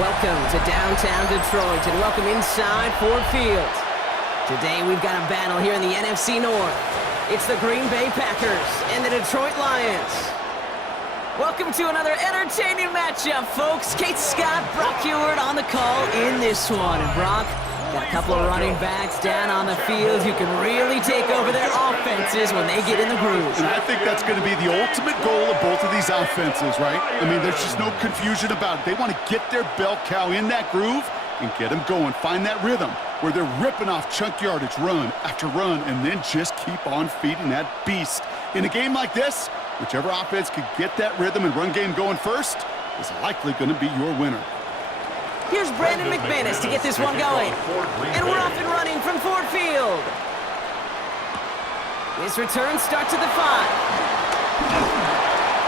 Welcome to downtown Detroit and welcome inside Ford Field. Today we've got a battle here in the NFC North. It's the Green Bay Packers and the Detroit Lions. Welcome to another entertaining matchup, folks. Kate Scott, Brock Heward on the call in this one. And Brock, got a couple of running backs down on the field who can really take over their offenses when they get in the groove. And I think that's going to be the ultimate goal of both of these offenses, right? I mean, there's just no confusion about it. They want to get their bell cow in that groove and get them going. Find that rhythm where they're ripping off chunk yardage, run after run, and then just keep on feeding that beast. In a game like this, whichever offense could get that rhythm and run game going first is likely going to be your winner. Here's Brandon McManus to get this one going. And we're off and running from Ford Field. This return starts at the 5.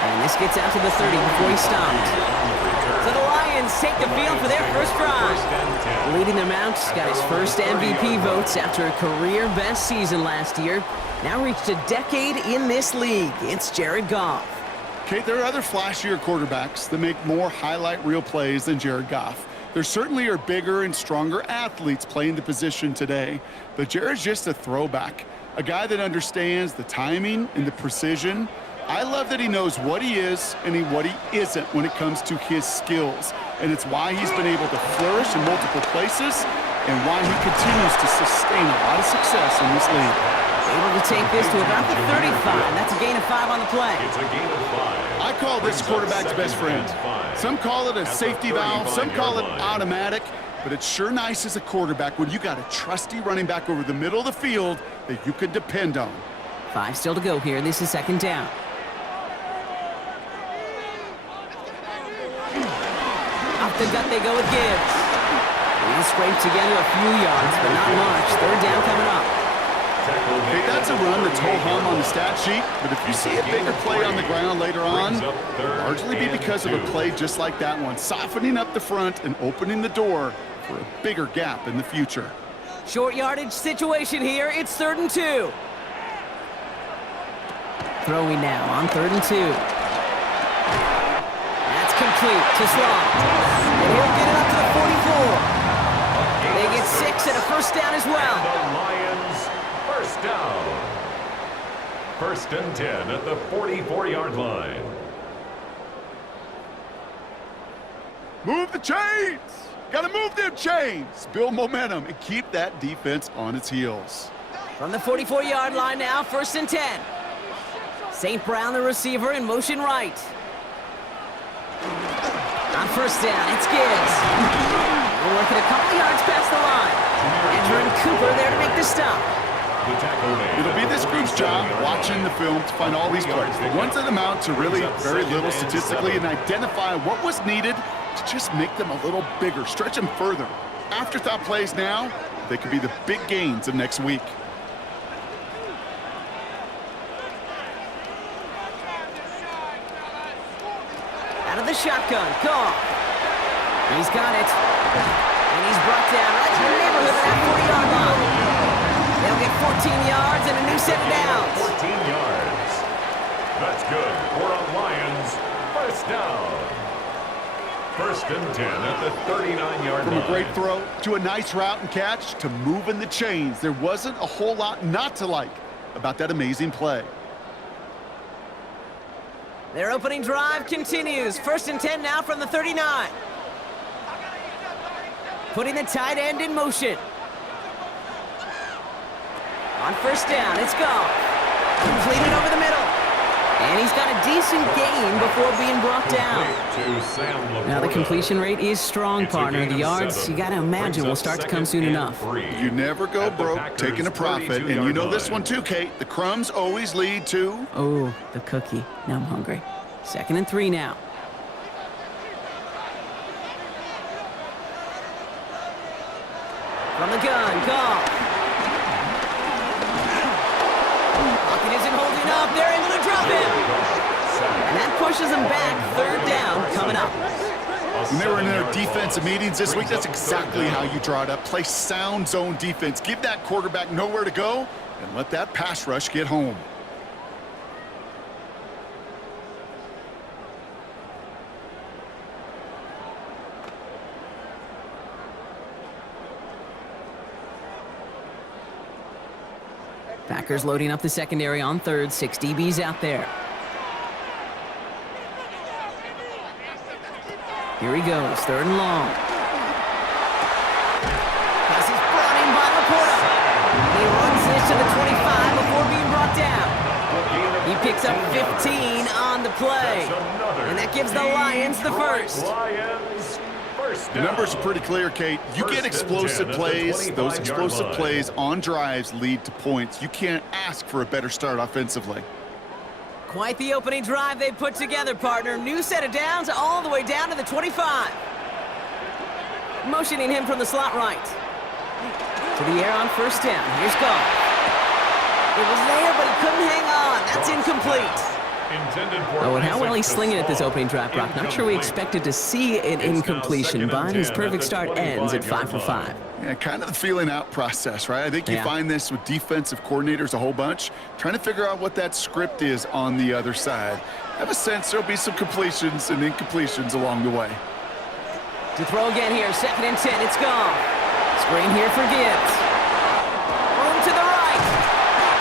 And this gets out to the 30 before he stopped. So the Lions take the field for their first drive. Leading them out, got his first MVP votes after a career-best season last year. Now reached a decade in this league. It's Jared Goff. Okay, there are other flashier quarterbacks that make more highlight reel plays than Jared Goff. There certainly are bigger and stronger athletes playing the position today, but Jared's just a throwback, a guy that understands the timing and the precision. I love that he knows what he is and what he isn't when it comes to his skills, and it's why he's been able to flourish in multiple places and why he continues to sustain a lot of success in this league. Able to take this to about the 35. That's a gain of 5 on the play. It's a gain of 5. I call this quarterback's best friend. Some call it a safety valve, some call it automatic, but it's sure nice as a quarterback when you got a trusty running back over the middle of the field that you can depend on. 5 still to go here. This is second down. Off the gut they go with Gibbs. He scraped together a few yards, but not much. Third down coming up. Okay, that's a run that's ho-hum on the stat sheet, but if you see a bigger play on the ground later on, it'll largely be because of a play just like that one, softening up the front and opening the door for a bigger gap in the future. Short yardage situation here. It's 3rd and 2. Throwing now on 3rd and 2. That's complete to Slaughter. And he'll get it up to the 44. They get 6 and a first down as well. First down. 1st and 10 at the 44-yard line. Move the chains! Gotta move them chains! Build momentum and keep that defense on its heels. From the 44-yard line now, 1st and 10. St. Brown, the receiver, in motion right. On 1st down, it's Gibbs. We're working a couple yards past the line. Andrew and Cooper there to make the stop. It'll be this group's job watching the film to find all these plays, the ones that amount to really very little statistically, and identify what was needed to just make them a little bigger, stretch them further. Afterthought plays now, they could be the big gains of next week. Out of the shotgun, Goff. He's got it. And he's brought down right in the neighborhood of that 40-yard line. They'll get 14 yards and a new set of downs. 14 yards. That's good for a Lions first down. 1st and 10 at the 39-yard line. From a great throw to a nice route and catch to moving the chains, there wasn't a whole lot not to like about that amazing play. Their opening drive continues. 1st and 10 now from the 39. Putting the tight end in motion. On 1st down, it's Goff. Completed over the middle. And he's got a decent gain before being brought down. Now the completion rate is strong, partner. The yards, you got to imagine, will start to come soon enough. You never go broke taking a profit, and you know this one too, Kate. The crumbs always lead to... Oh, the cookie. Now I'm hungry. 2nd and 3 now. From the gun, Goff. Pocket isn't holding up. They're able to drop him. And that pushes them back. 3rd down coming up. When they were in their defensive meetings this week, that's exactly how you draw it up. Play sound zone defense. Give that quarterback nowhere to go and let that pass rush get home. Packers loading up the secondary on third. 6 DBs out there. Here he goes, 3rd and long. Pass is brought in by Laporta. He runs this to the 25 before being brought down. He picks up 15 on the play. And that gives the Lions the first. The numbers are pretty clear, Kate. You get explosive plays. Those explosive plays on drives lead to points. You can't ask for a better start offensively. Quite the opening drive they put together, partner. New set of downs all the way down to the 25. Motioning him from the slot right. To the air on 1st down. Here's Goff. It was there, but he couldn't hang on. That's incomplete. Oh, and how well he's slinging at this opening drive, Brock. Not sure we expected to see an incompletion, but his perfect start ends at 5 for 5. Yeah, kind of the feeling out process, right? I think you find this with defensive coordinators a whole bunch, trying to figure out what that script is on the other side. I have a sense there'll be some completions and incompletions along the way. To throw again here, 2nd and 10, it's gone. Screen here for Gibbs. Room to the right.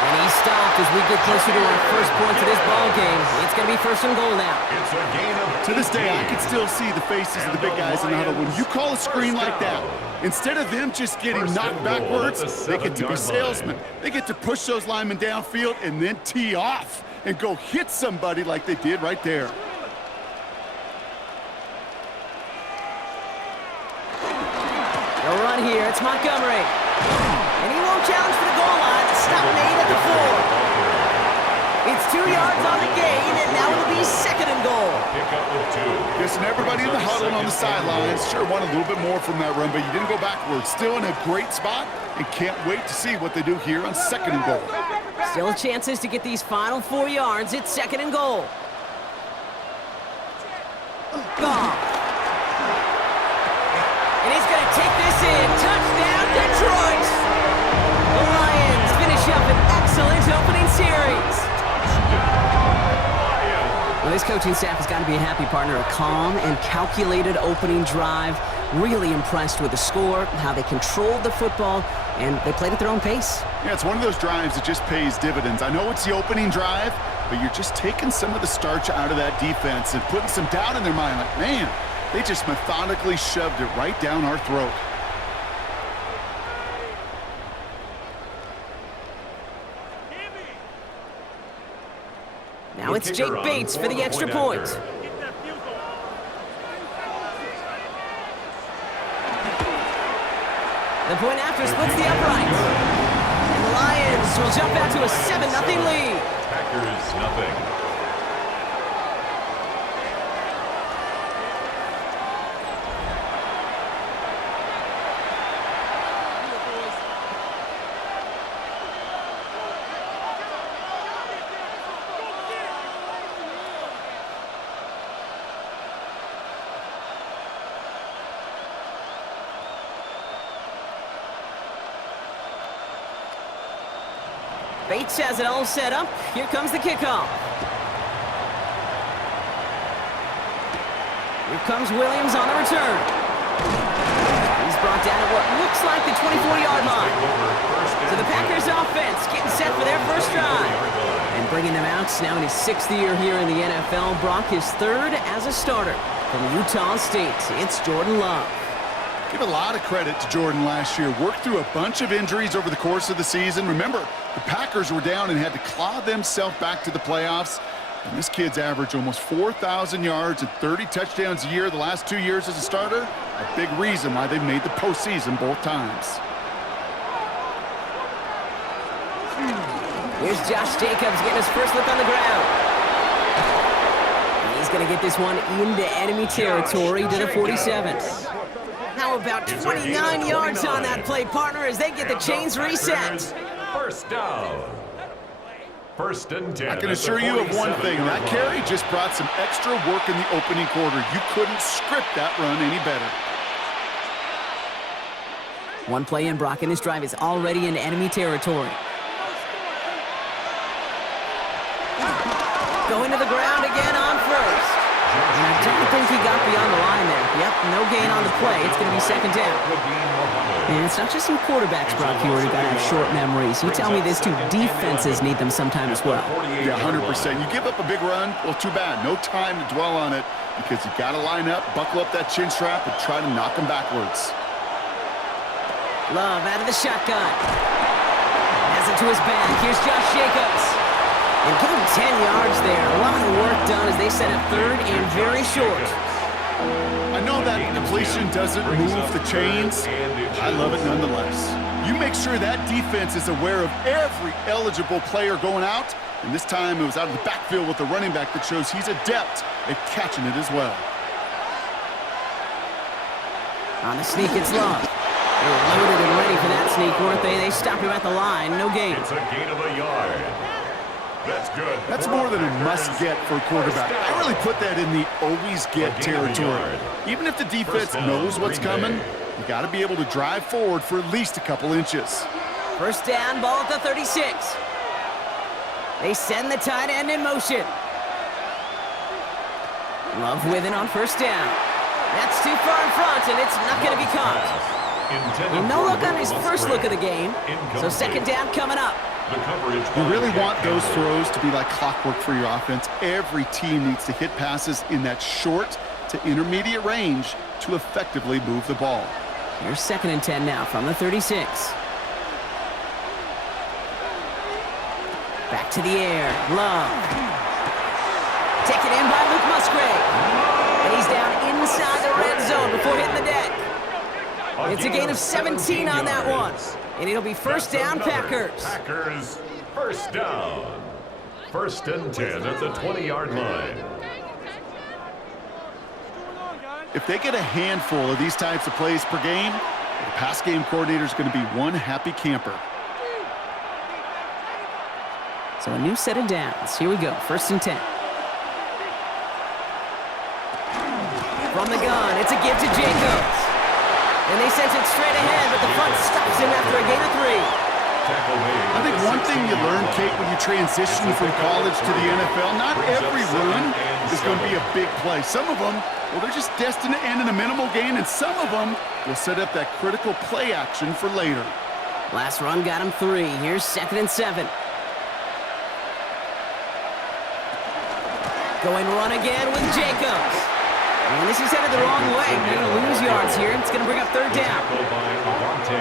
And he's stopped as we get closer to our first points of this ball game. It's going to be 1st and goal now. It's a gain of to this day, I can still see the faces of the big guys in the huddle. When you call a screen like that, instead of them just getting knocked backwards, they get to be salesmen. They get to push those linemen downfield and then tee off and go hit somebody like they did right there. They'll run here. It's Montgomery. And he won't challenge for the goal line. The stop made at the 4. It's 2 yards on the gain, and now it'll be 2nd and goal. Pick up with 2. Listen, everybody in the huddle and on the sidelines sure want a little bit more from that run, but you didn't go backwards. Still in a great spot, and can't wait to see what they do here on 2nd and goal. Still chances to get these final 4 yards. It's 2nd and goal. Goff. And he's going to take this in. Touchdown, Detroit! The Lions finish up an excellent opening series. Well, this coaching staff has got to be a happy partner. A calm and calculated opening drive. Really impressed with the score, how they controlled the football, and they played at their own pace. Yeah, it's one of those drives that just pays dividends. I know it's the opening drive, but you're just taking some of the starch out of that defense and putting some doubt in their mind. Like, man, they just methodically shoved it right down our throat. Now it's Jake Bates for the extra point. The point after splits the upright. And the Lions will jump out to a 7-0 lead. Packers nothing. Bates has it all set up. Here comes the kickoff. Here comes Williams on the return. He's brought down at what looks like the 24-yard line. So the Packers offense getting set for their first drive. And bringing them out now in his 6th year here in the NFL. Brock is 3rd as a starter from Utah State. It's Jordan Love. Give a lot of credit to Jordan last year. Worked through a bunch of injuries over the course of the season. Remember, the Packers were down and had to claw themselves back to the playoffs. And this kid's averaged almost 4,000 yards and 30 touchdowns a year the last 2 years as a starter. A big reason why they made the postseason both times. Here's Josh Jacobs getting his first look on the ground. He's going to get this one into enemy territory to the 47. How about 29 yards on that play, partner, as they get the chains reset. First down. 1st and 10. I can assure you of one thing. That carry just brought some extra work in the opening quarter. You couldn't script that run any better. One play in, Brock, and his drive is already in enemy territory. Going to the ground again on 1st. And I don't think he got beyond the line there. Yep, No gain on the play. It's going to be second down. And it's not just some quarterbacks, Brock, here who got to have short memories. You tell me this too, defenses need them sometime as well. Yeah, 100%. You give up a big run, well, too bad. No time to dwell on it because you got to line up, buckle up that chin strap, and try to knock them backwards. Love out of the shotgun. Has it to his back. Here's Josh Jacobs. And give him 10 yards there. A lot of work done as they set up third and very short. I know that completion doesn't move the chains. I love it nonetheless. You make sure that defense is aware of every eligible player going out. And this time it was out of the backfield with the running back that shows he's adept at catching it as well. On the sneak, it's Love. They were loaded and ready for that sneak, weren't they? They stopped him at the line. No gain. It's a gain of a yard. That's good. That's more than a must-get for a quarterback. I really put that in the always-get territory. Even if the defense knows what's coming, you got to be able to drive forward for at least a couple inches. First down, ball at the 36. They send the tight end in motion. Love with it on first down. That's too far in front, and it's not going to be caught. And no look on his first look of the game, so second down coming up. You really want those throws to be like clockwork for your offense. Every team needs to hit passes in that short to intermediate range to effectively move the ball. Here's second and 10 now from the 36. Back to the air. Love. Taken in by Luke Musgrave. And he's down inside the red zone before hitting the deck. It's a gain of 17 on that one. And it'll be first down, Packers. Packers, first down. First and 10 at the 20-yard line. If they get a handful of these types of plays per game, the pass game coordinator is going to be one happy camper. So a new set of downs. Here we go, first and 10. From the gun, it's a give to Jacobs. And they sent it straight ahead, but the front stops him after a gain of 3. I think one thing you learn, Kate, when you transition from college to the NFL, not every run is going to be a big play. Some of them, well, they're just destined to end in a minimal gain, and some of them will set up that critical play action for later. Last run got him 3. Here's second and 7. Going run again with Jacobs. And this is headed the wrong way. They're going to lose yards here. It's going to bring up third down.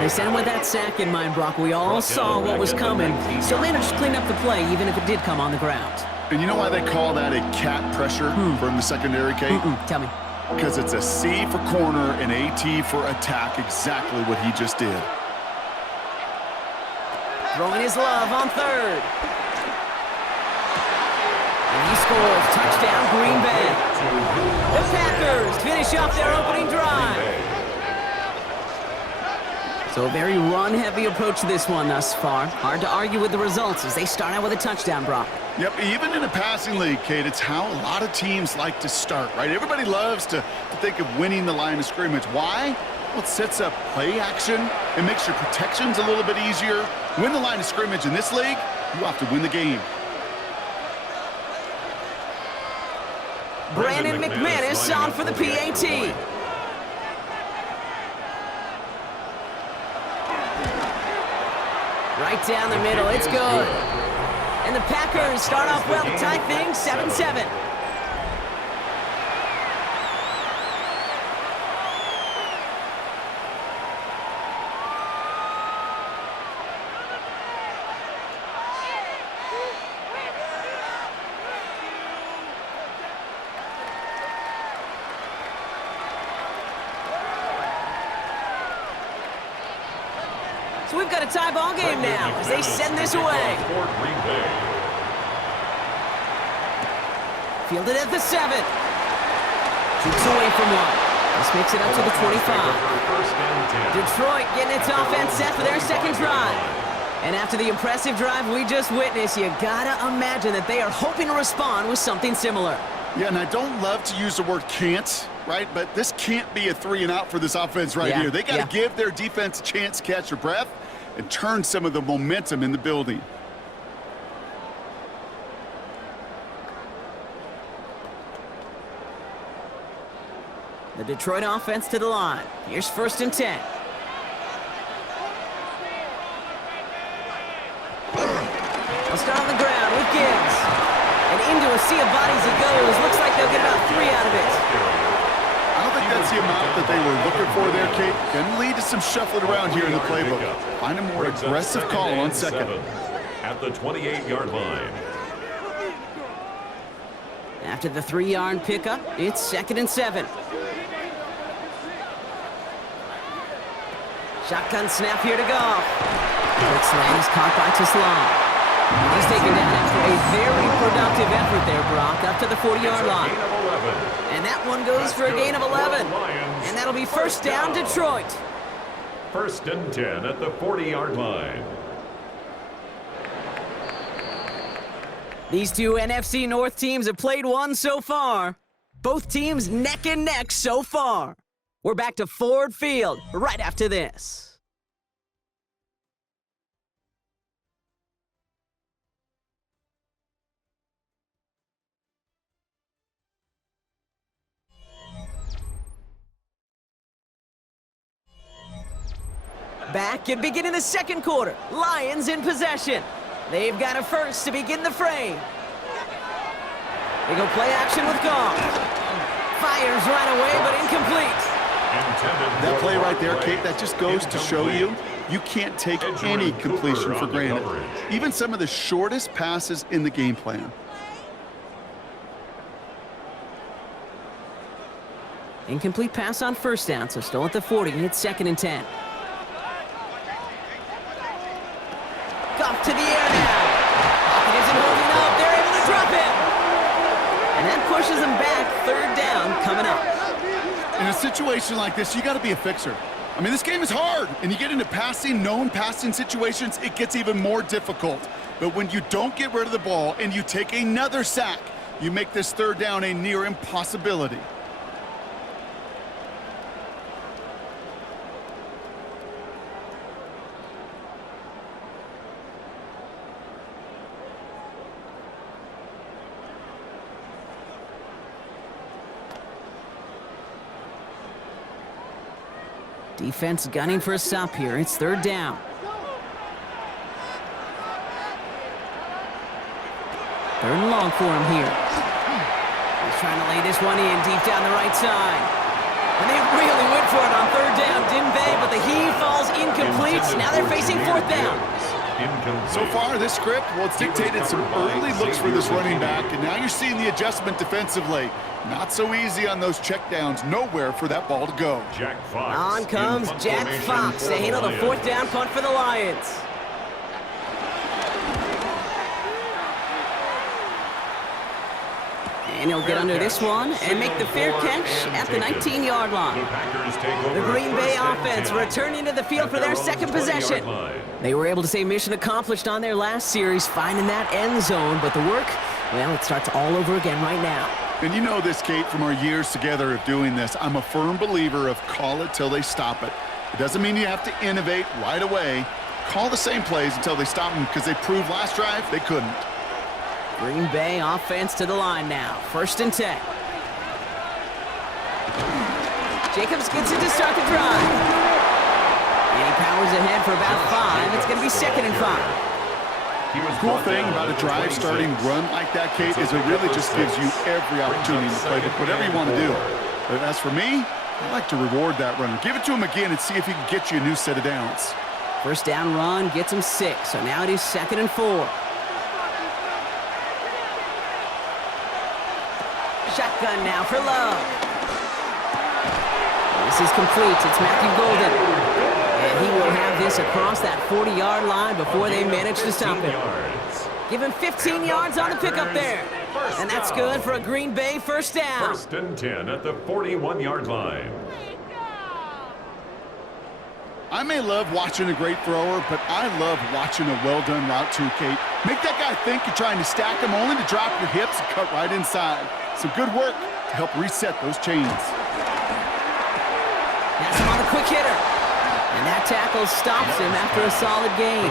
They sent him with that sack in mind, Brock. We all saw what was coming. Still managed to clean up the play, even if it did come on the ground. And you know why they call that a cat pressure from the secondary, Kate? Tell me. Because it's a C for corner and a T for attack, exactly what he just did. Throwing his Love on third. And he scores. Touchdown, Green Bay. The Packers finish off their opening drive. So a very run-heavy approach to this one thus far. Hard to argue with the results as they start out with a touchdown, Brock. Yep, even in a passing league, Kate, it's how a lot of teams like to start, right? Everybody loves to think of winning the line of scrimmage. Why? Well, it sets up play action. It makes your protections a little bit easier. Win the line of scrimmage in this league, you have to win the game. Brandon McManus on for the PAT. Right down the middle, it's good. And the Packers start off well to tie things 7-7. So we've got a tie ball game now as they send this away. Fielded at the 7. Shoots away from one. This makes it up to the 25. Detroit getting its offense set for their second drive. And after the impressive drive we just witnessed, you gotta imagine that they are hoping to respond with something similar. Yeah, and I don't love to use the word can't, right? But this can't be a 3-and-out for this offense right here. They got to give their defense a chance to catch their breath and turn some of the momentum in the building. The The Detroit offense to the line. Here's 1st and 10. They'll start on the ground with Gibbs. And into a sea of bodies he goes. Looks like they'll get about 3 out of it. I don't think that's the amount that they were looking for there, Kate. Going to lead to some shuffling around here in the playbook. Find a more aggressive call on 2nd. At the 28-yard line. After the 3-yard pickup, it's 2nd and 7. Shotgun snap here to Goff. Quick slant is caught by Tislam. He's taken down after a very productive effort there, Brock, up to the 40-yard line. And that one goes for a gain of 11. And that'll be 1st down, Detroit. 1st and 10 at the 40-yard line. These two NFC North teams have played one so far. Both teams neck and neck so far. We're back to Ford Field right after this. Back and beginning the 2nd quarter. Lions in possession. They've got a 1st to begin the frame. They go play action with Goff. Fires right away, but incomplete. That play right there, Kate, that just goes to show you can't take any completion for granted. Even some of the shortest passes in the game plan. Incomplete pass on 1st down, so still at the 40. It's 2nd and 10. Goff to the air now. Pocket isn't holding up. They're able to drop him. And that pushes them back. 3rd down coming up. In a situation like this, you got to be a fixer. I mean, this game is hard, and you get into known passing situations, it gets even more difficult. But when you don't get rid of the ball and you take another sack, you make this 3rd down a near impossibility. Defense gunning for a stop here. It's 3rd down. 3rd and long for him here. He's trying to lay this one in deep down the right side. And they really went for it on 3rd down, didn't they? But the heave falls incomplete. Now they're facing 4th down. So far, this script, well, it's dictated some early looks for this running back, and now you're seeing the adjustment defensively. Not so easy on those checkdowns. Nowhere for that ball to go. Jack Fox. On comes Jack Fox to handle the 4th down punt for the Lions. And he'll get under this one and make the fair catch at the 19-yard line. The Green Bay offense returning to the field for their 2nd possession. They were able to say mission accomplished on their last series, finding that end zone, but the work, well, it starts all over again right now. And you know this, Kate, from our years together of doing this. I'm a firm believer of call it till they stop it. It doesn't mean you have to innovate right away. Call the same plays until they stop them, because they proved last drive they couldn't. Green Bay offense to the line now. 1st and 10. Jacobs gets it to start the drive. And he powers ahead for about 5. It's going to be 2nd and 5. Cool thing about a drive starting run like that, Kate, is it really just gives you every opportunity to play whatever you want to do. But as for me, I like to reward that runner. Give it to him again and see if he can get you a new set of downs. 1st down run gets him 6. So now it is 2nd and 4. Shotgun now for Love. This is complete. It's Matthew Golden. And he will have this across that 40-yard line before they manage to stop him. Give him 15 yards on the pickup there. And that's good for a Green Bay 1st down. 1st and 10 at the 41-yard line. I may love watching a great thrower, but I love watching a well-done route too, Kate. Make that guy think you're trying to stack him, only to drop your hips and cut right inside. Some good work to help reset those chains. That's him on the quick hitter. And that tackle stops him after a solid gain.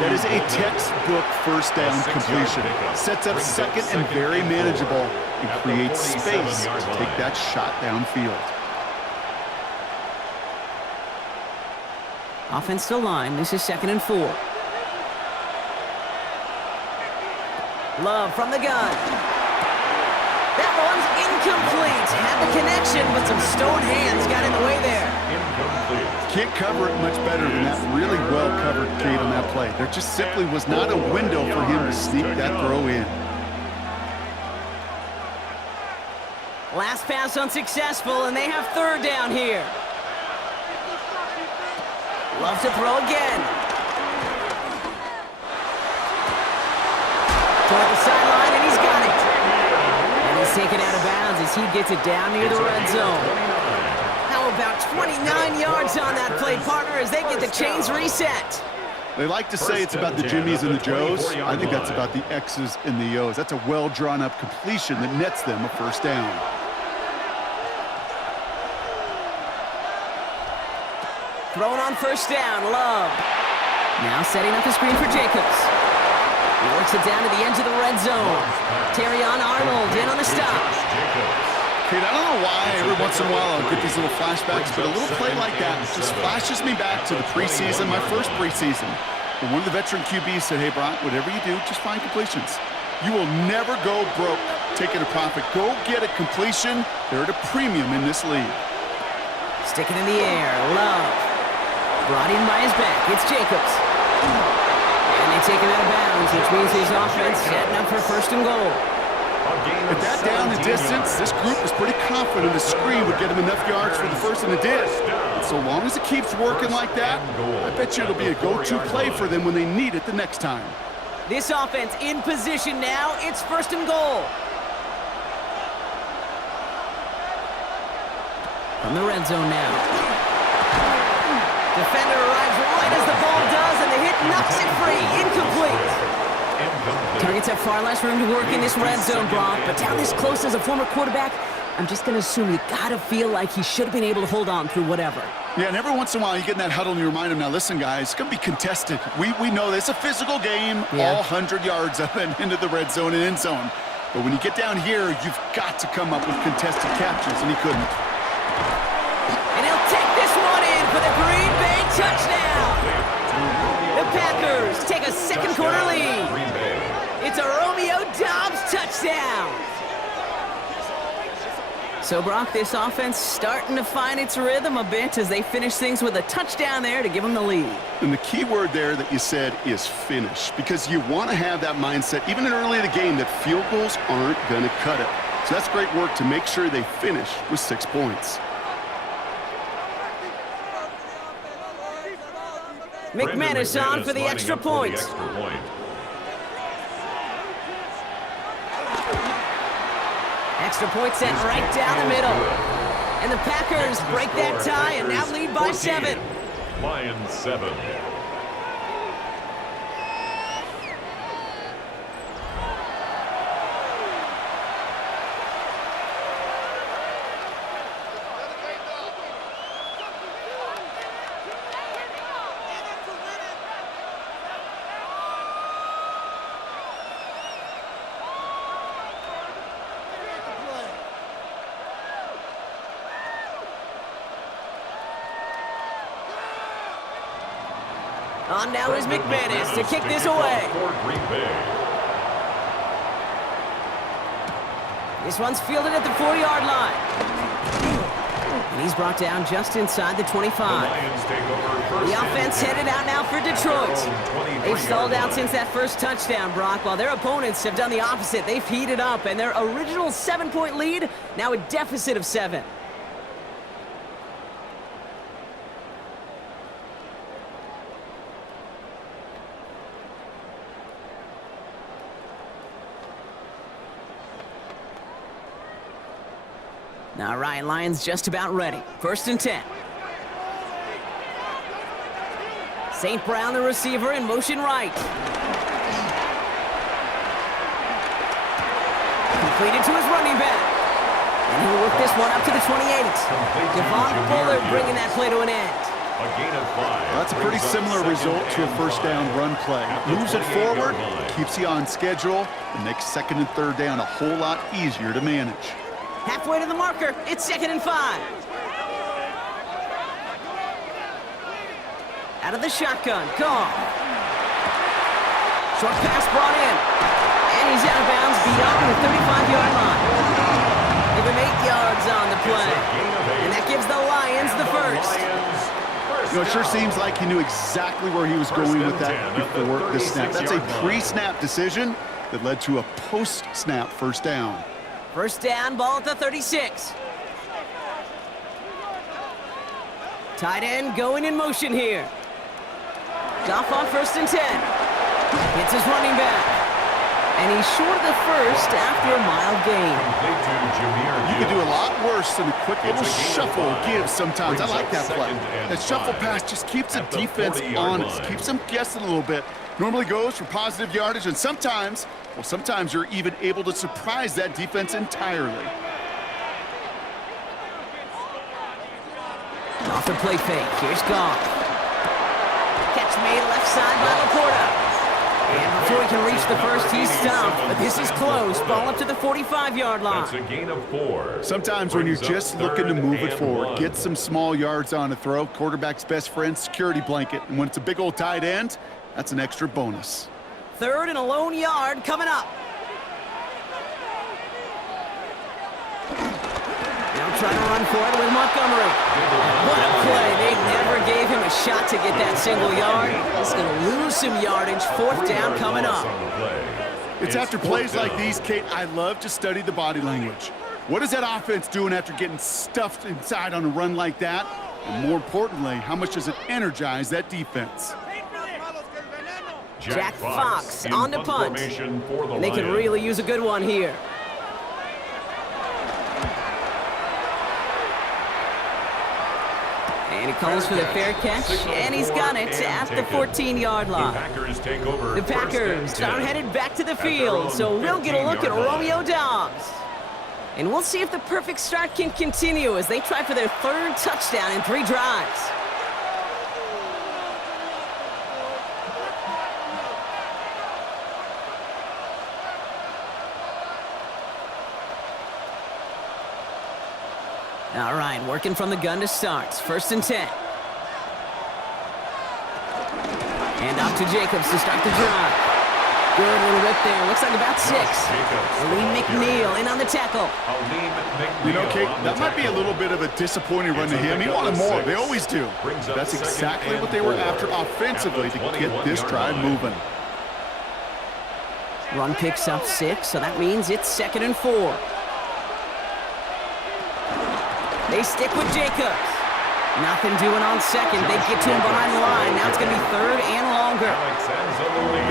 That is a textbook 1st down completion. Sets up 2nd and very manageable. and create space to take that shot downfield. Offense to line. This is 2nd and 4. Love from the gun. That one's incomplete. Had the connection, but some stone hands got in the way there. Incomplete. Can't cover it much better than that really well-covered gate on that play. There just simply was not a window for him to sneak that throw in. Last pass unsuccessful, and they have 3rd down here. Love to throw again. Toward the sideline, and he's got it. And he's taken out of bounds as he gets it down near the red zone. How about 29 yards on that play, partner, as they get the chains reset? They like to say it's about the Jimmies and the Joes. I think that's about the X's and the O's. That's a well-drawn-up completion that nets them a 1st down. Thrown on 1st down, Love. Now setting up the screen for Jacobs. He works it down to the edge of the red zone. Terrion Arnold in on the stop. Kate, I don't know why every once in a while I'll get these little flashbacks, but a little play like that just flashes me back to the preseason, my first preseason. And one of the veteran QBs said, hey, Brock, whatever you do, just find completions. You will never go broke taking a profit. Go get a completion. They're at a premium in this league. Sticking in the air, Love. Brought in by his back, it's Jacobs. And they take him out of bounds, which means his offense setting up for 1st and goal. At that down the distance, this group was pretty confident the screen would get him enough yards for the 1st, and it did. And so long as it keeps working like that, I bet you it'll be a go-to play for them when they need it the next time. This offense in position now, it's 1st and goal. From the red zone now. Defender arrives right as the ball does, and the hit knocks it free. Incomplete. Targets have far less room to work in this red zone, Brock, but down this close as a former quarterback, I'm just going to assume you got to feel like he should have been able to hold on through whatever. Yeah, and every once in a while you get in that huddle and you remind him, now listen, guys, it's going to be contested. We know this. It's a physical game, all 100 yards up and into the red zone and end zone. But when you get down here, you've got to come up with contested catches, and he couldn't. And he'll take this one in for the Green Bay touchdown. The Packers take a 2nd quarter lead. It's a Romeo Doubs touchdown. So, Brock, this offense starting to find its rhythm a bit as they finish things with a touchdown there to give them the lead. And the key word there that you said is finish, because you want to have that mindset, even in early in the game, that field goals aren't going to cut it. So that's great work to make sure they finish with 6 points. McManus on for the extra point. Extra point sent right down the middle. And the Packers break that tie and now lead by 7. Lions 7. On now is McManus to kick this away. This one's fielded at the 4-yard line. And he's brought down just inside the 25. The offense headed out now for Detroit. They've stalled out since that first touchdown, Brock, while their opponents have done the opposite. They've heated up, and their original 7-point lead, now a deficit of 7. All right, Lions just about ready. 1st and 10. St. Brown, the receiver, in motion right. Completed to his running back. And he'll work this one up to the 28. Devon Bullard bringing that play to an end. A gain of 5. That's a pretty similar result to a first down run play. Moves it forward, keeps you on schedule, and makes second and third down a whole lot easier to manage. Halfway to the marker. It's 2nd and 5. Out of the shotgun. Goff. Short pass brought in. And he's out of bounds beyond the 35-yard line. Give him 8 yards on the play. And that gives the Lions the first. You know, it sure seems like he knew exactly where he was going with that before the snap. That's a pre-snap decision that led to a post-snap first down. First down, ball at the 36. Tight end going in motion here. Goff on 1st and 10. Hits his running back. And he's short of the first after a mild gain. You can do a lot worse than a quick little shuffle give sometimes. I like that play. That shuffle pass just keeps the defense honest, keeps them guessing a little bit. Normally goes for positive yardage, and sometimes, well, sometimes you're even able to surprise that defense entirely. Off the play fake. Here's Goff. Catch made left side by Laporta. And before he can reach the first, he's stopped. But this is close. Ball up to the 45-yard line. That's a gain of 4. Sometimes when you're just looking to move it forward, get some small yards on a throw, quarterback's best friend, security blanket. And when it's a big old tight end, that's an extra bonus. 3rd and a lone yard coming up. Now trying to run for it with Montgomery. What a play. They never gave him a shot to get that single yard. He's going to lose some yardage. 4th down coming up. It's after plays like these, Kate, I love to study the body language. What is that offense doing after getting stuffed inside on a run like that? And more importantly, how much does it energize that defense? Jack Fox on the punt. And they could really use a good one here. And he calls for the fair catch, and he's got it at the 14-yard line. The Packers are headed back to the field, so we'll get a look at Romeo Doubs. And we'll see if the perfect start can continue as they try for their 3rd touchdown in 3 drives. All right, working from the gun to start. 1st and 10. And off to Jacobs to start the drive. Good little rip there. Looks like about 6. Lee McNeil in on the tackle. You know, Kate, that might be a little bit of a disappointing run to him. He wanted more. They always do. That's exactly what they were after offensively to get this drive moving. Run picks up 6, so that means it's 2nd and 4. They stick with Jacobs. Nothing doing on 2nd. They get to him behind the line. Now it's going to be 3rd and longer.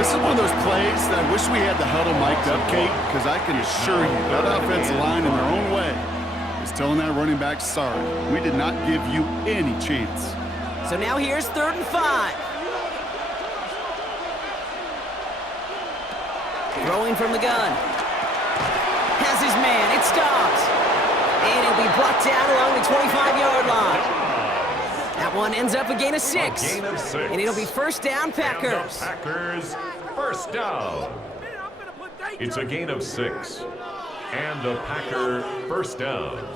This is one of those plays that I wish we had the huddle mic'd up, Kate, because I can assure you that offensive line in their own way is telling that running back, sorry, we did not give you any chance. So now here's 3rd and 5. Throwing from the gun. Has his man. It stops. And it'll be brought down along the 25-yard line. That one ends up a gain of 6. And it'll be 1st down, Packers. Packers, 1st down. It's a gain of 6. And a Packer 1st down.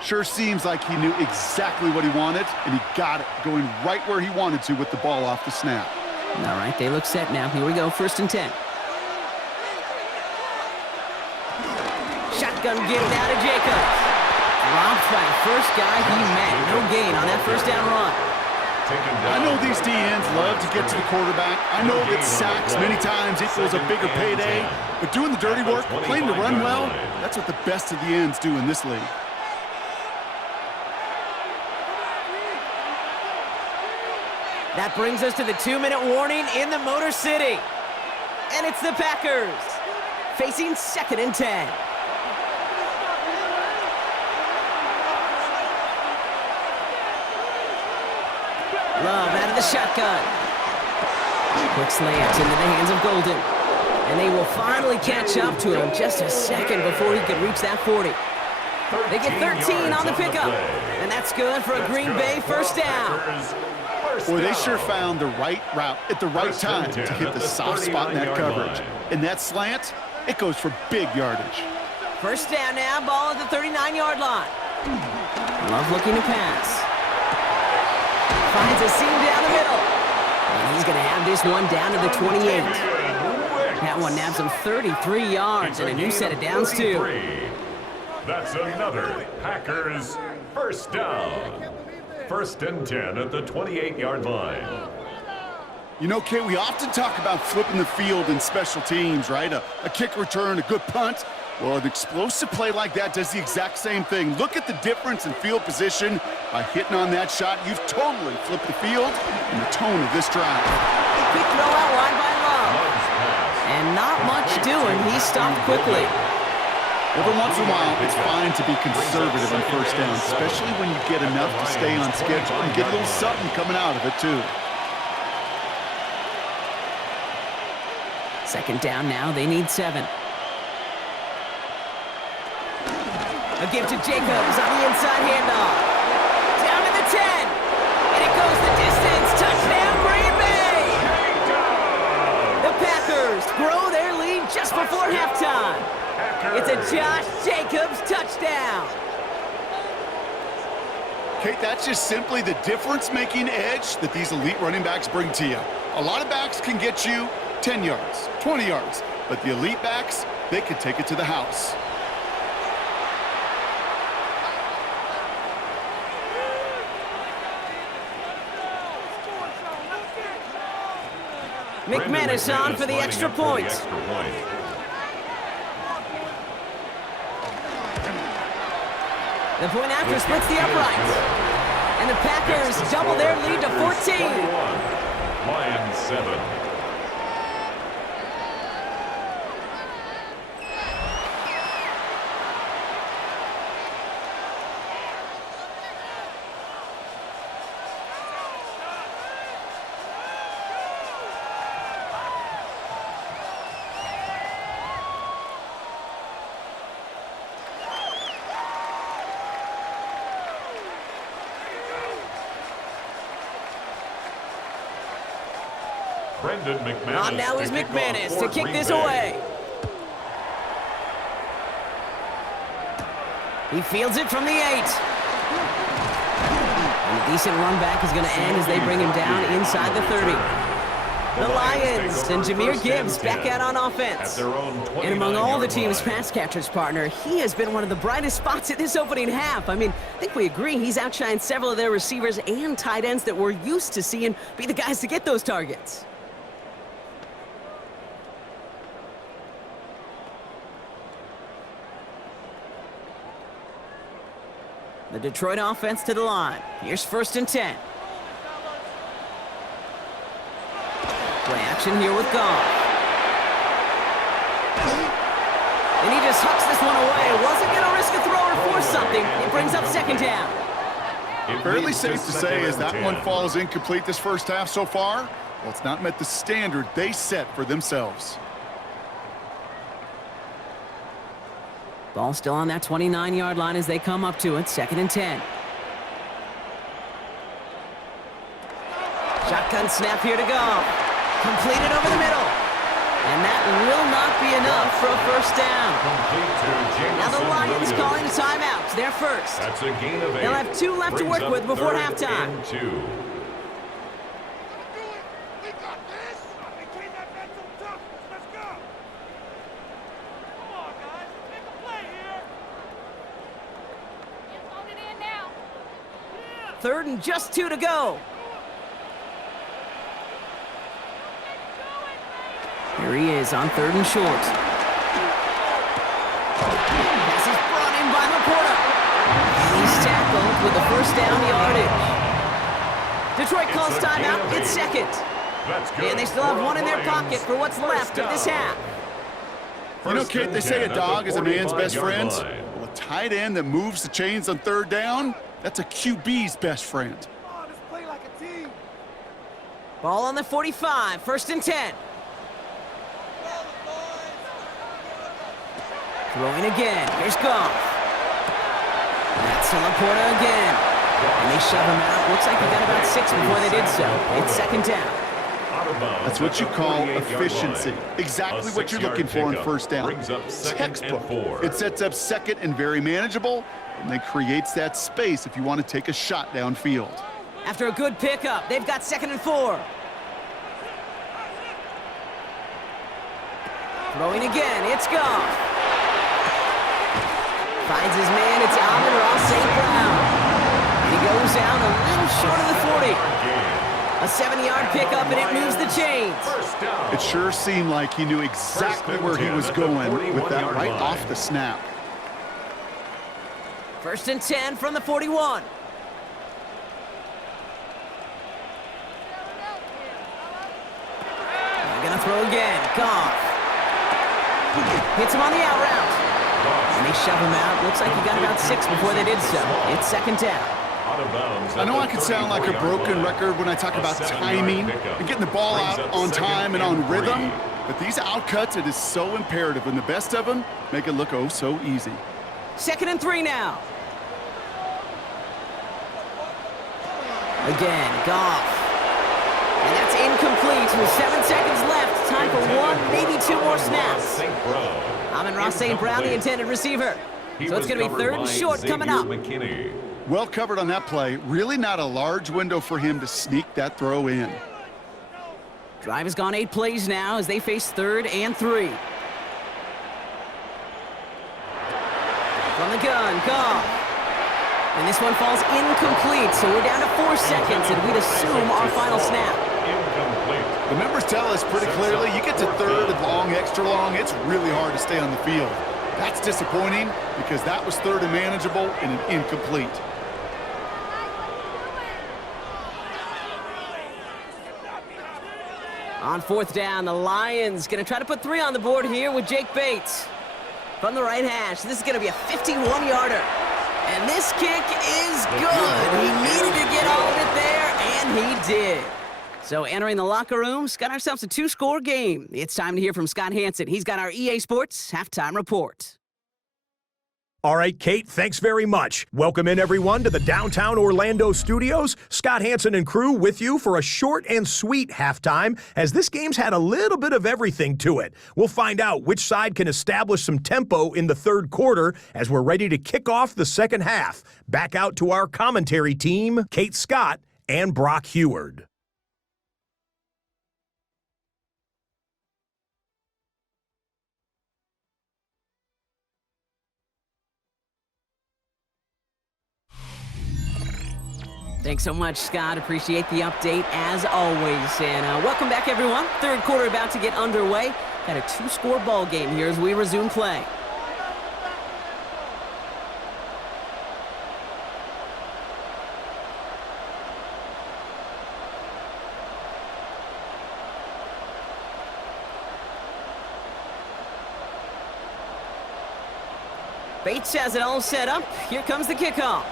Sure seems like he knew exactly what he wanted, and he got it, going right where he wanted to with the ball off the snap. All right, they look set now. Here we go, 1st and 10. Shotgun give now to Jacobs. Dropped by the first guy he met. No gain on that 1st down run. I know these DNs love to get to the quarterback. I know that sacks many times equals a bigger payday. But doing the dirty work, playing to run well, that's what the best of the ends do in this league. That brings us to the 2-minute warning in the Motor City. And it's the Packers facing 2nd and 10. Love out of the shotgun. Quick slants into the hands of Golden. And they will finally catch up to him just a second before he could reach that 40. They get 13 on the pickup. And And that's good for a Green Bay first down. Boy, they sure found the right route at the right time to hit the soft spot in that coverage. And that slant, it goes for big yardage. First down now, ball at the 39-yard line. Love looking to pass. Finds a seam down the middle. And he's going to have this one down to the 28. That one nabs him 33 yards and a new set of downs, too. That's another Packers first down. First and 10 at the 28-yard line. You know, Kate, we often talk about flipping the field in special teams, right? A kick return, a good punt. Well, an explosive play like that does the exact same thing. Look at the difference in field position. By hitting on that shot, you've totally flipped the field and the tone of this drive. Quick throw out wide by Love. And not much doing. He stopped quickly. Every once in a while, it's fine to be conservative on first down, especially when you get enough to stay on schedule and get a little something coming out of it, too. Second down now. They need 7. A give to Jacobs on the inside handoff. Down to the 10. And it goes the distance. Touchdown, Green Bay! The Packers grow their lead just before halftime. It's a Josh Jacobs touchdown. Kate, that's just simply the difference-making edge that these elite running backs bring to you. A lot of backs can get you 10 yards, 20 yards, but the elite backs, they can take it to the house. McManus on for the extra point. The point after splits the uprights. And the Packers double their lead to 14. Lions 7. On now is McManus to kick this away. He fields it from the 8. And a decent run back is going to end as they bring him down inside the 30. The Lions and Jahmyr Gibbs back out on offense. And among all the team's pass catchers, partner, he has been one of the brightest spots at this opening half. I mean, I think we agree he's outshined several of their receivers and tight ends that we're used to seeing be the guys to get those targets. The Detroit offense to the line. Here's first and 10. Play action here with Goff. And he just hucks this one away. Wasn't going to risk a throw or force something. It brings up second down. Fairly safe to say as that one falls incomplete this first half so far, well, it's not met the standard they set for themselves. Ball still on that 29-yard line as they come up to it. Second and 10. Shotgun snap here to go. Completed over the middle. And that will not be enough for a first down. Now the Lions calling a timeout. They're first. That's a gain of 8. They'll have 2 left to work with before halftime. Third and just 2 to go. Here he is on 3rd and short. Pass is brought in by Laporta. And he's tackled with the first down yardage. Detroit calls timeout. It's second. And they still have one in their pocket for what's left of this half. You know, Kate, they say a dog is a man's best friend. Well, a tight end that moves the chains on 3rd down, that's a QB's best friend. Ball on the 45, first and 10. Throwing again, here's Goff. That's to Laporta again. They shove him out. Looks like he got about 6 before they did so. It's second down. That's what you call efficiency. Exactly what you're looking for in first down. Textbook. It sets up second and very manageable, and then creates that space if you want to take a shot downfield. After a good pickup, they've got 2nd and 4. Throwing again, it's Goff. Finds his man, it's Amon-Ra St. Brown. And he goes down a little short of the 40. A 7-yard pickup, and it moves the chains. It sure seemed like he knew exactly where he was going with that right off the snap. 1st and 10 from the 41. They're going to throw again. Goff. Hits him on the out route. And they shove him out. Looks like he got about 6 before they did so. It's second down. I know I could sound like a broken record when I talk about timing and getting the ball out on time and on rhythm, but these outcuts, it is so imperative, and the best of them make it look oh so easy. 2nd and 3 now. Again, Goff. And that's incomplete with 7 seconds left. Time for 1, maybe 2 more snaps. Amon-Ra St. Brown, the intended receiver. So it's going to be 3rd and short coming up. Well covered on that play. Really not a large window for him to sneak that throw in. Drive has gone 8 plays now as they face 3rd and 3. From the gun, Goff. And this one falls incomplete, so we're down to 4 seconds, and we'd assume our final snap. The numbers tell us pretty clearly, you get to 3rd and long, extra long, it's really hard to stay on the field. That's disappointing because that was 3rd and manageable and an incomplete. On 4th down, the Lions going to try to put 3 on the board here with Jake Bates. From the right hash, this is going to be a 51-yarder. And this kick is good. He needed to get all of it there, and he did. So entering the locker rooms, got ourselves a 2-score game. It's time to hear from Scott Hansen. He's got our EA Sports halftime report. All right, Kate, thanks very much. Welcome in, everyone, to the downtown Orlando studios. Scott Hansen and crew with you for a short and sweet halftime, as this game's had a little bit of everything to it. We'll find out which side can establish some tempo in the 3rd quarter as we're ready to kick off the 2nd half. Back out to our commentary team, Kate Scott and Brock Heward. Thanks so much, Scott. Appreciate the update, as always. And welcome back, everyone. 3rd quarter about to get underway. Got a 2-score ball game here as we resume play. Bates has it all set up. Here comes the kickoff.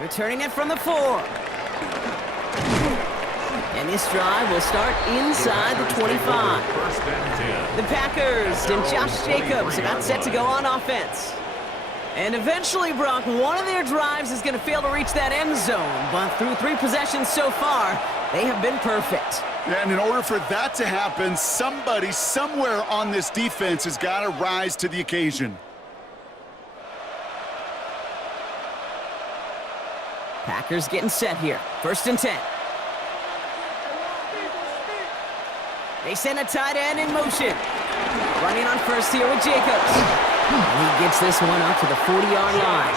Returning it from the 4. And this drive will start inside the 25. The Packers and Josh Jacobs about set to go on offense. And eventually, Brock, one of their drives is going to fail to reach that end zone. But through 3 possessions so far, they have been perfect. Yeah, and in order for that to happen, somebody somewhere on this defense has got to rise to the occasion. Packers getting set here. 1st and 10. They send a tight end in motion. Running on first here with Jacobs. And he gets this one up to the 40-yard line.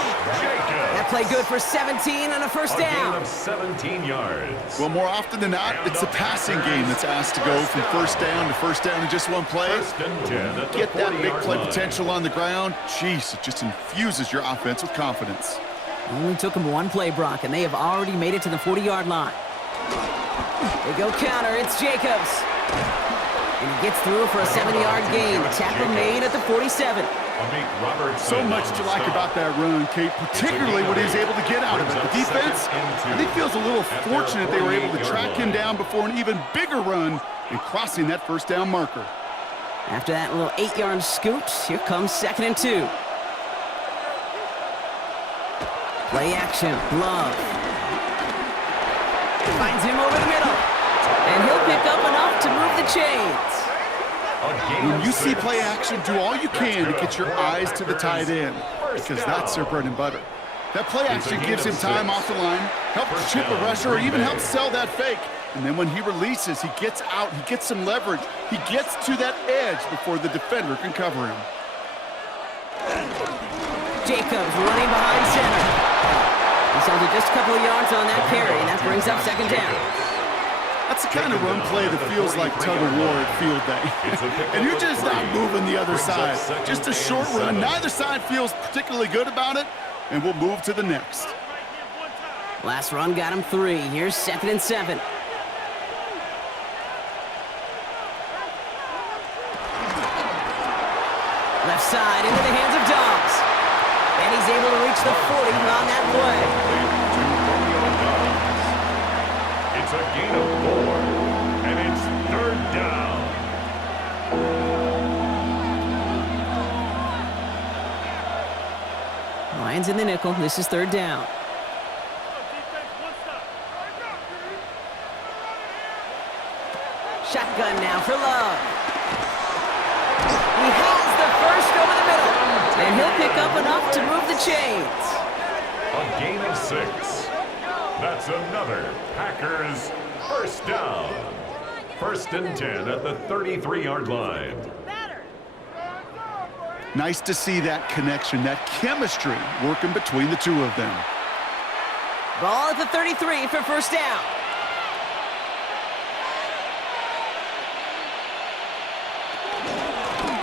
That play good for 17 and a first down. A gain of 17 yards. Well, more often than not, it's the passing game that's asked to go from first down in just one play. Get that big play potential on the ground. Jeez, it just infuses your offense with confidence. Only took him 1 play, Brock, and they have already made it to the 40-yard line. They go counter. It's Jacobs. And he gets through for a 7-yard gain. The tackle made at the 47. So much to like about that run, Kate, particularly what he's able to get out of it. The defense, I think, feels a little fortunate they were able to track him down before an even bigger run and crossing that first down marker. After that little 8-yard scoot, here comes 2nd and 2. Play action, Love. Finds him over the middle. And he'll pick up enough to move the chains. When you see play action, do all you can to get your eyes to the tight end, because that's their bread and butter. That play action gives him time off the line, helps chip a rusher, or even helps sell that fake. And then when he releases, he gets out, he gets some leverage. He gets to that edge before the defender can cover him. Jacobs running behind center. He's held it just a couple of yards on that carry, and that brings up second down. That's the kind of run play that feels like tug-of-war at field day. And you're just not moving the other side. Just a short run. Neither side feels particularly good about it, and we'll move to the next. Last run got him 3. Here's 2nd and 7. Left side into the hands of Dobbs. And he's able to reach the 40 on that play. It's a gain of 4, and it's 3rd down. Lions in the nickel. This is 3rd down. Shotgun now for Love. He has the first over the middle. And he'll pick up enough to move the chains. A gain of 6. That's another Packers first down. 1st and 10 at the 33-yard line. Nice to see that connection, that chemistry working between the two of them. Ball at the 33 for first down.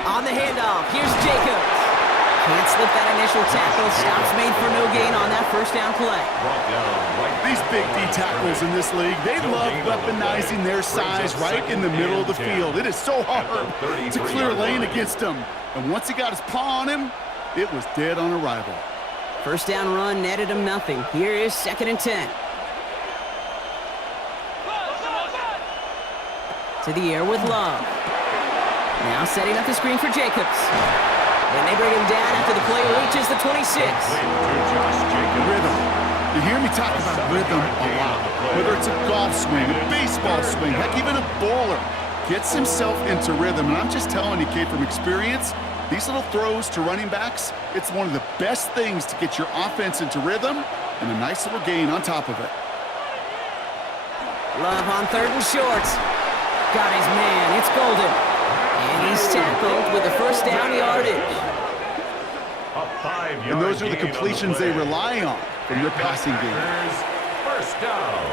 On the handoff, here's Jacobs. Can't slip that initial tackle. Stops made for no gain on that first down play. These big D tackles in this league, they love weaponizing their size right in the middle of the field. It is so hard to clear lane against them. And once he got his paw on him, it was dead on arrival. First down run netted him nothing. Here is 2nd and 10. To the air with Love. Now setting up the screen for Jacobs. And they bring him down after the play reaches the 26. Rhythm. You hear me talk about rhythm a lot. Whether it's a golf swing, a baseball swing, heck, even a bowler gets himself into rhythm. And I'm just telling you, Kate, from experience, these little throws to running backs, it's one of the best things to get your offense into rhythm and a nice little gain on top of it. Love on 3rd and short. Got his man. It's Golden. And he's tackled with the first down yardage. And those are the completions they rely on from their passing game. First down.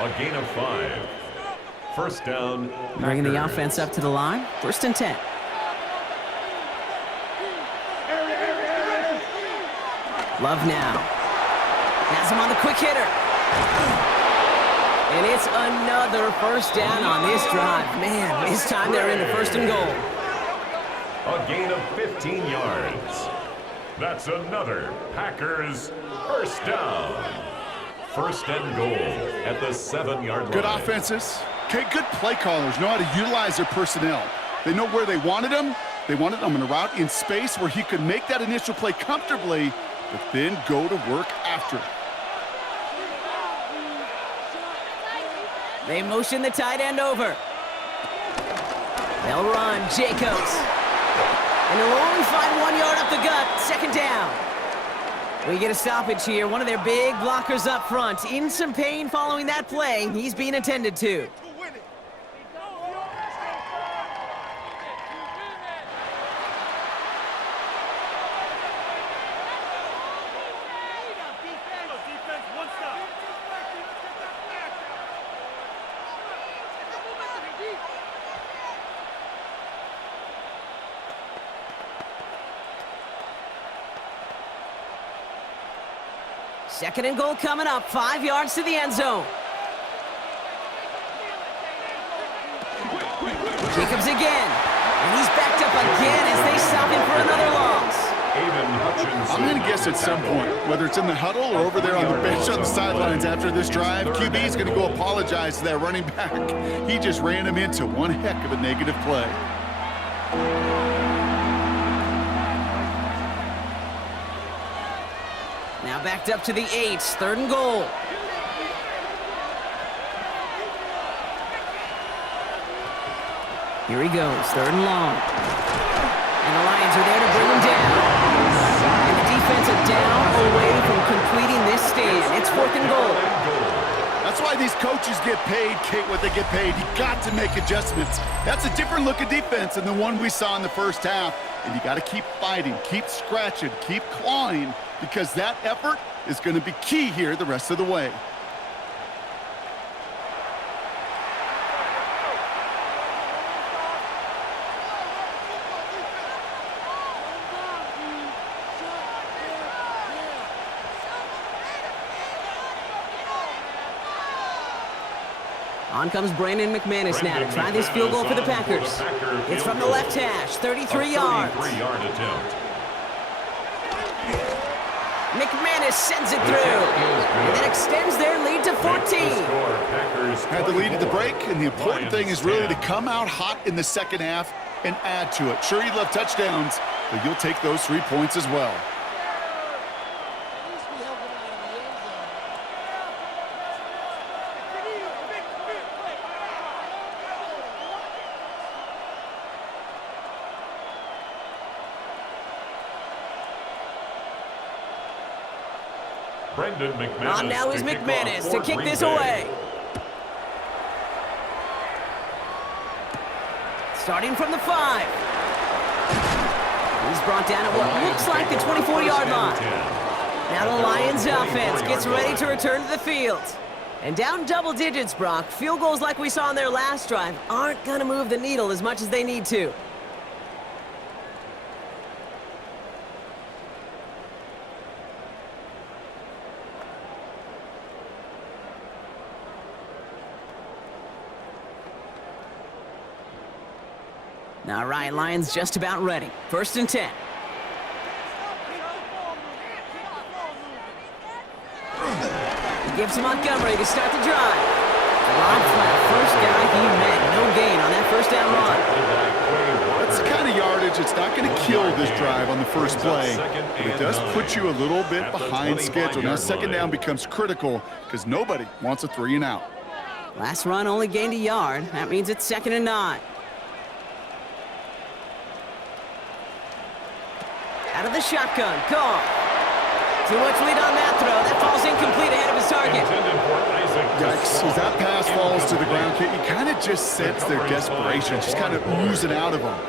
A gain of 5. First down. Bringing the offense up to the line. 1st and 10. Love now. Has him on the quick hitter. And it's another first down on this drive. Man, this time they're into 1st and goal. A gain of 15 yards. That's another Packers first down. 1st and goal at the 7-yard line. Good offenses. Okay, good play callers know how to utilize their personnel. They know where they wanted him. They wanted him in a route in space where he could make that initial play comfortably, but then go to work after it. They motion the tight end over. They'll run. Jacobs. And they'll only find 1 yard up the gut. 2nd down. We get a stoppage here. One of their big blockers up front. In some pain following that play. He's being attended to. Second and goal coming up. 5 yards to the end zone. Jacobs again. And he's backed up again as they stop him for another loss. I'm going to guess at some point, whether it's in the huddle or over there on the bench on the sidelines after this drive, QB is going to go apologize to that running back. He just ran him into one heck of a negative play. Now backed up to the 8, 3rd and goal. Here he goes, 3rd and long. And the Lions are there to bring him down. And the defense is down away from completing this stand. It's 4th and goal. That's why these coaches get paid, Kate, what they get paid. You got to make adjustments. That's a different look at defense than the one we saw in the first half. And you got to keep fighting, keep scratching, keep clawing, because that effort is going to be key here the rest of the way. On comes Brandon McManus now to try this field goal for the Packers. It's from the left hash, 33 yards. McManus sends it through, and then extends their lead to 14. Had the lead at the break, and the important thing is really to come out hot in the second half and add to it. Sure, you love touchdowns, but you'll take those 3 points as well. On now is McManus to kick this away. Starting from the 5. He's brought down at what looks like the 24-yard line. Now the Lions offense gets ready to return to the field. And down double digits, Brock. Field goals like we saw on their last drive aren't going to move the needle as much as they need to. All right, Lions just about ready. 1st and 10. He gives to Montgomery to start the drive. Rob flat, first guy he met. No gain on that 1st down run. That's the kind of yardage that's not going to kill this drive on the first play, but it does put you a little bit behind schedule. Now 2nd down becomes critical because nobody wants a 3 and out. Last run only gained a yard. That means it's 2nd and 9. Out of the shotgun, Carr. Too much lead on that throw. That falls incomplete ahead of his target. Yikes, as that pass falls to the ground, Kate, you kind of just sense their desperation, just kind of oozing out of them.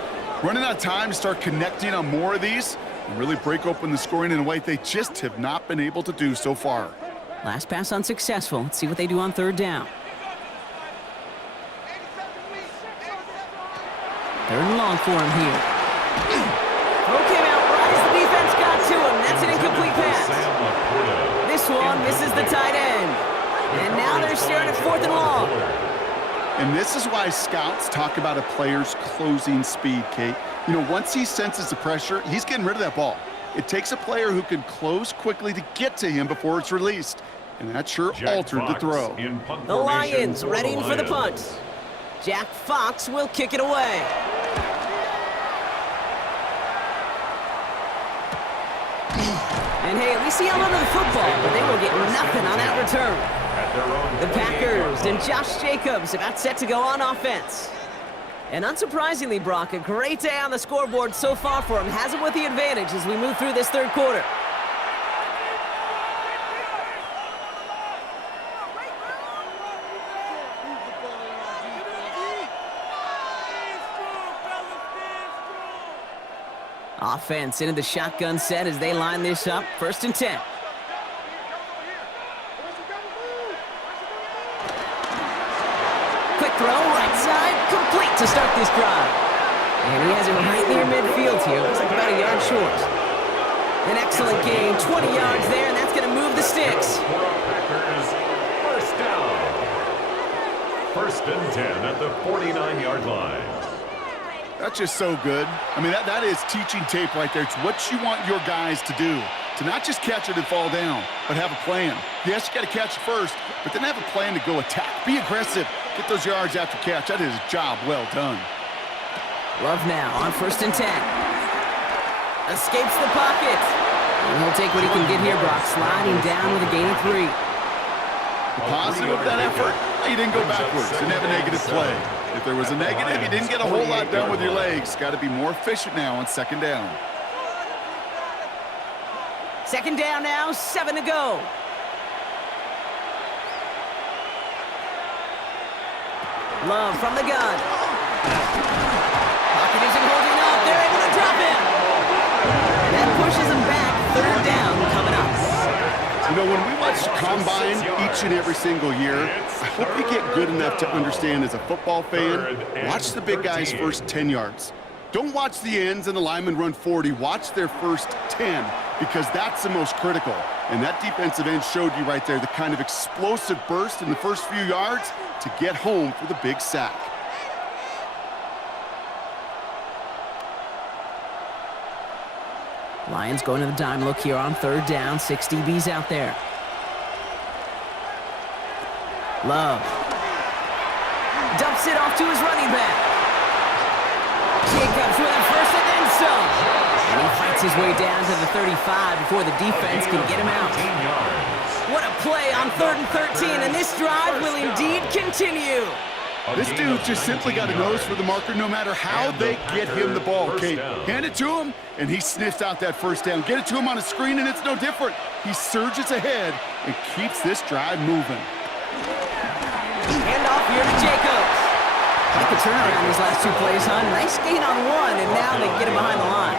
Running out of time to start connecting on more of these and really break open the scoring in a way they just have not been able to do so far. Last pass unsuccessful. Let's see what they do on 3rd down. 3rd and long for him here. Throw came out right as the defense got to him. That's an incomplete pass. This one misses the tight end. And now they're staring at 4th and long. And this is why scouts talk about a player's closing speed, Kate. You know, once he senses the pressure, he's getting rid of that ball. It takes a player who can close quickly to get to him before it's released. And that sure altered the throw. The Lions readying for the punt. Jack Fox will kick it away. And hey, at least he held onto the football, but they will get nothing on that return. The Packers and Josh Jacobs about set to go on offense. And unsurprisingly, Brock, a great day on the scoreboard so far for him. Has him with the advantage as we move through this 3rd quarter. Offense into the shotgun set as they line this up. 1st and 10. Quick throw, right side, complete to start this drive. And he has it right near midfield here. Looks like about a yard short. An excellent gain, 20 yards there, and that's going to move the sticks. Packers, 1st down. 1st and 10 at the 49-yard line. That's just so good. I mean, that is teaching tape right there. It's what you want your guys to do. To not just catch it and fall down, but have a plan. Yes, you got to catch it first, but then have a plan to go attack. Be aggressive. Get those yards after catch. That is a job well done. Love now on 1st and 10. Escapes the pocket. And And he'll take what he can get here, Brock, sliding down with a gain of 3. The positive of that effort, he didn't go backwards, didn't have a negative play. If there was a negative, you didn't get a whole lot done with your legs. Got to be more efficient now on second down. Second down now, 7 to go. Love from the gun. Pocket isn't holding up. They're able to drop him. And that pushes him back. Third down coming up. You know, when we watch Combine each and every single year, I hope you get good enough to understand as a football fan, watch the big guys' first 10 yards. Don't watch the ends and the linemen run 40. Watch their first 10, because that's the most critical. And that defensive end showed you right there the kind of explosive burst in the first few yards to get home for the big sack. Lions going to the dime look here on third down. 6 DBs out there. Love. Dumps it off to his running back. Jacobs with a first and then some. And he fights his way down to the 35 before the defense can get him out. What a play on 3rd and 13, and this drive will indeed continue. This dude just simply got a nose for the marker no matter how they get him the ball, Kate. Hand it to him, and he sniffs out that first down. Get it to him on a screen, and it's no different. He surges ahead and keeps this drive moving. Hand off here to Jacobs. Like the turnaround these last 2 plays, huh? Nice gain on 1, and now they get him behind the line.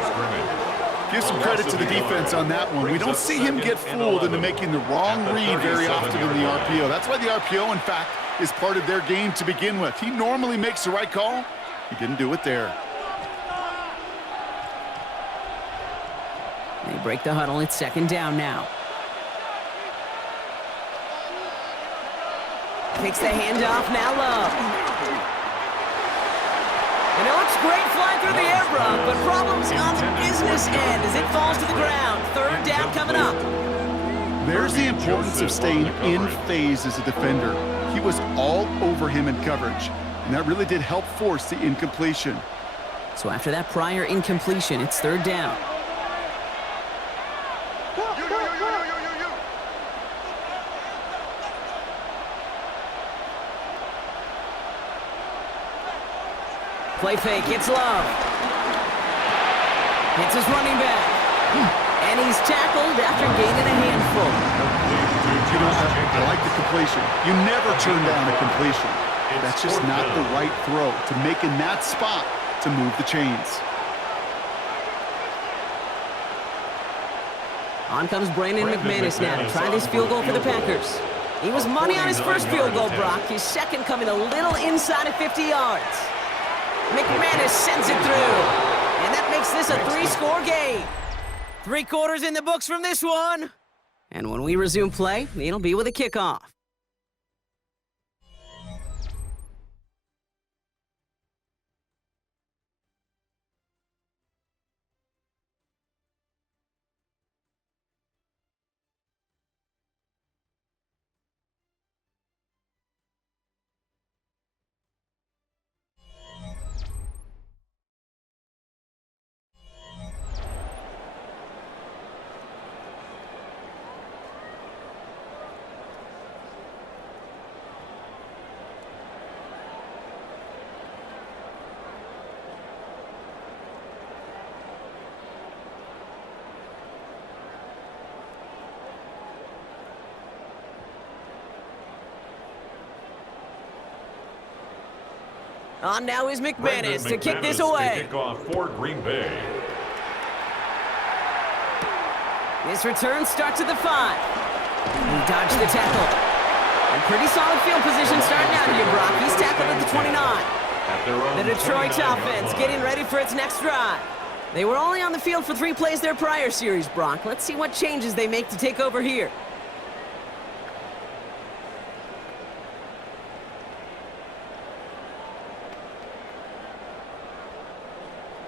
Give some credit to the defense on that one. We don't see him get fooled into making the wrong read very often in the RPO. That's why the RPO, in fact, is part of their game to begin with. He normally makes the right call. He didn't do it there. They break the huddle. It's second down now. Takes the handoff. Now Love. And it looks great flying through the air, Brock, but problems on the business end as it falls to the ground. Third down coming up. There's the importance of staying in phase as a defender. He was all over him in coverage, and that really did help force the incompletion. So after that prior incompletion, it's third down. Play fake, it's Love. It's his running back. And he's tackled after gaining a handful. You know, I like the completion. You never turn down a completion. That's just not the right throw to make in that spot to move the chains. On comes Brandon McManus now to try this field goal for the Packers. He was money on his first field goal, Brock. His second coming a little inside of 50 yards. McManus sends it through. And that makes this a 3-score game. 3 quarters in the books from this one. And when we resume play, it'll be with a kickoff. On now is McManus to kick this away. Kick off for Green Bay. This return starts at the 5. He dodged the tackle. And pretty solid field position starting out here, Brock. He's tackled at the 29. The Detroit offense getting ready for its next drive. They were only on the field for 3 plays their prior series, Brock. Let's see what changes they make to take over here.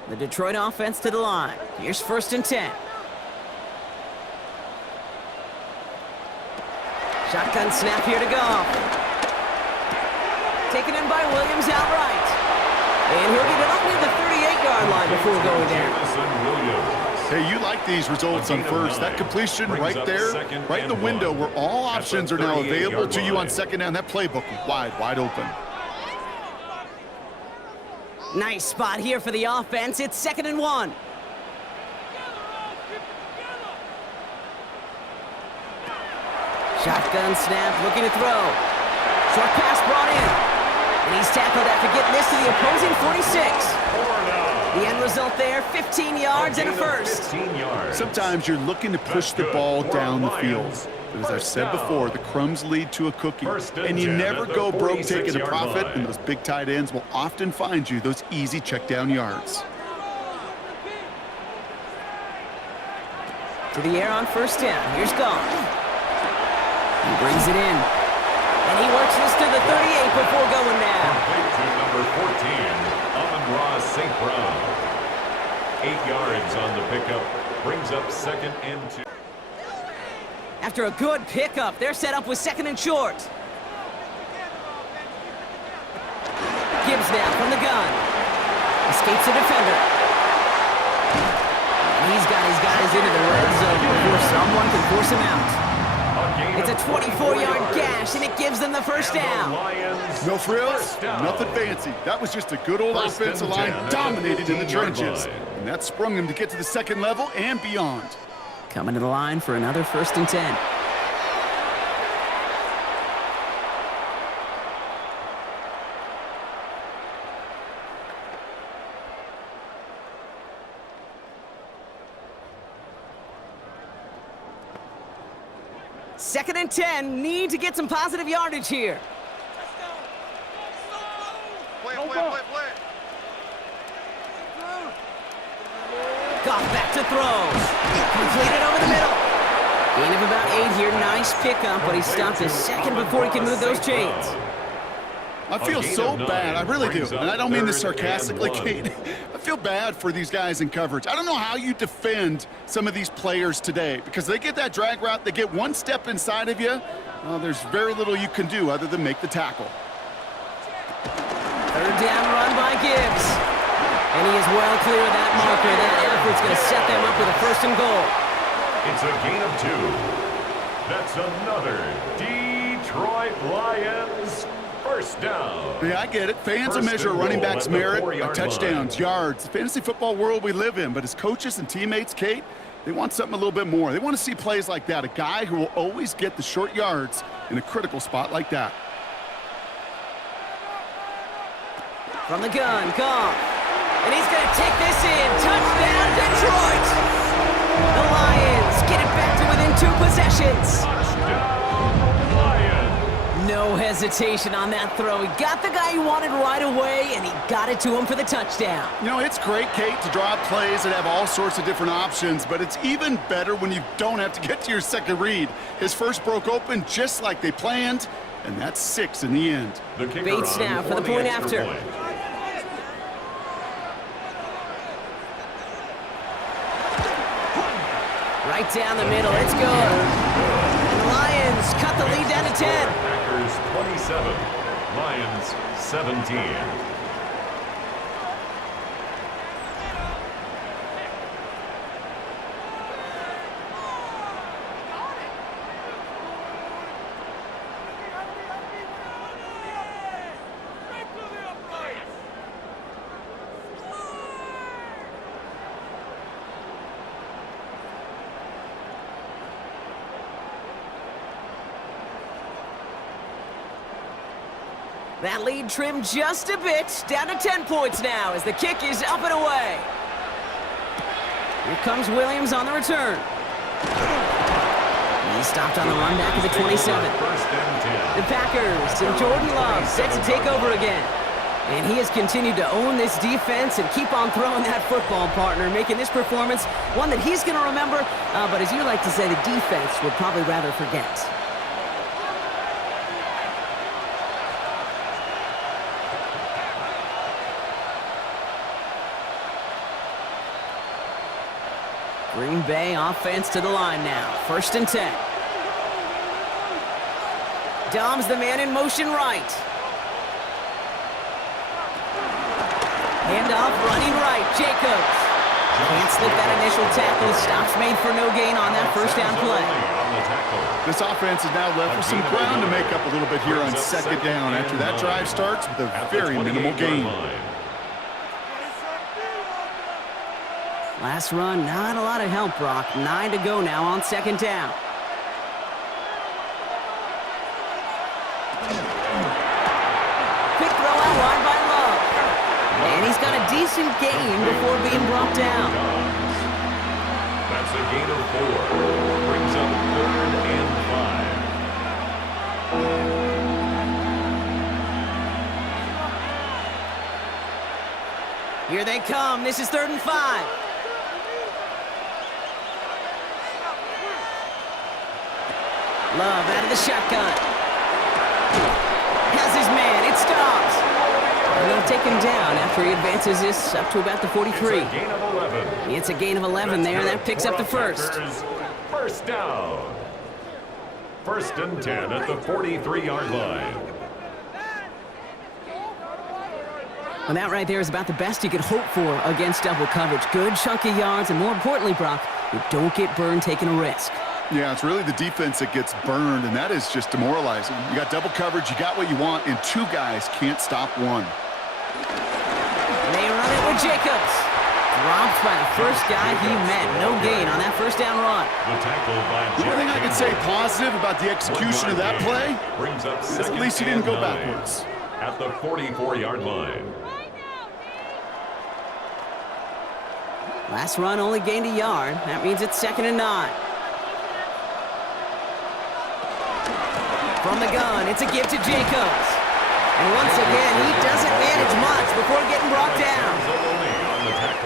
The Detroit offense to the line. Here's 1st and 10. Shotgun snap here to go. Taken in by Williams outright. And he'll get it up near the 38-yard line before going down. Hey, you like these results on first. That completion right there, right in the window where all options are now available to you on second down. That playbook wide open. Nice spot here for the offense. It's 2nd and 1. Shotgun snap, looking to throw. Short pass brought in. And he's tackled after getting this to the opposing 46. The end result there, 15 yards and a first. 15 yards. Sometimes you're looking to push the ball down the field. But as I've said before, the crumbs lead to a cookie. And you never go broke taking a profit, and those big tight ends will often find you those easy check down yards. To the air on first down. Here's Goff. He brings it in. And he works this to the 38 before going down. Complete to number 14, Amon-Ra St. Brown. 8 yards on the pickup. Brings up 2nd and 2. After a good pickup, they're set up with 2nd and short. Gibbs now from the gun. Escapes the defender. And he's got his guys into the red zone before someone can force him out. It's a 24-yard gash, and it gives them the first down. No frills, nothing fancy. That was just a good old offensive line dominated in the trenches. And that sprung them to get to the second level and beyond. Coming to the line for another 1st and 10. Second and 10, need to get some positive yardage here. Goff back to throw. Completed over the middle. Gain of about 8 here. Nice pickup, but he stopped a second before he can move those chains. I feel so bad. I really do. And I don't mean this sarcastically, Kate. I feel bad for these guys in coverage. I don't know how you defend some of these players today because they get that drag route, they get one step inside of you. Well, there's very little you can do other than make the tackle. 3rd down run by Gibbs. And he is well clear of that marker. That effort's going to set them up with a 1st and goal. It's a gain of 2. That's another Detroit Lions first down. Yeah, I get it. Fans will measure running backs' merit by touchdowns, yards. The fantasy football world we live in. But as coaches and teammates, Kate, they want something a little bit more. They want to see plays like that. A guy who will always get the short yards in a critical spot like that. From the gun, Goff. And he's going to take this in. Touchdown, Detroit! The Lions get it back to within 2 possessions. Touchdown, Lions! No hesitation on that throw. He got the guy he wanted right away, and he got it to him for the touchdown. You know, it's great, Kate, to draw up plays that have all sorts of different options, but it's even better when you don't have to get to your second read. His first broke open just like they planned, and that's 6 in the end. The kicker Bates on now for the point extra after. point. Right down the middle, it's good. And the Lions cut the lead down to 10. Packers 27, Lions 17. That lead trimmed just a bit, down to 10 points now as the kick is up and away. Here comes Williams on the return. He stopped on the run back at the 27. First and 10. The Packers and Jordan Love set to take over again. And he has continued to own this defense and keep on throwing that football, partner, making this performance one that he's going to remember, but as you like to say, the defense would probably rather forget. Green Bay offense to the line now. 1st and 10. Dom's the man in motion right. Handoff running right. Jacobs. Can't slip that initial tackle. Stops made for no gain on that first down play. This offense is now left with some ground to make up a little bit here on second down after that drive starts with a very minimal gain. Last run, not a lot of help, Brock. 9 to go now on second down. Quick throw out wide by Love. And he's got a decent gain before being brought down. That's a gain of 4. Brings up 3rd and 5. Here they come. This is 3rd and 5. Love out of the shotgun. Has his man. It stops. And they'll take him down after he advances this up to about the 43. It's a gain of 11. It's a gain of 11 there. That picks up the first. First down. 1st and 10 at the 43-yard line. And that right there is about the best you could hope for against double coverage. Good chunky yards, and more importantly, Brock, you don't get burned taking a risk. Yeah, it's really the defense that gets burned, and that is just demoralizing. You got double coverage, you got what you want, and 2 guys can't stop one. They run it with Jacobs. Dropped by the first guy he met. No gain on that first down run. The only thing I can say positive about the execution of that play is at least he didn't go backwards. At the 44-yard line. Last run only gained a yard. That means it's 2nd and 9. From the gun, it's a give to Jacobs. And once again, he doesn't manage much before getting brought down.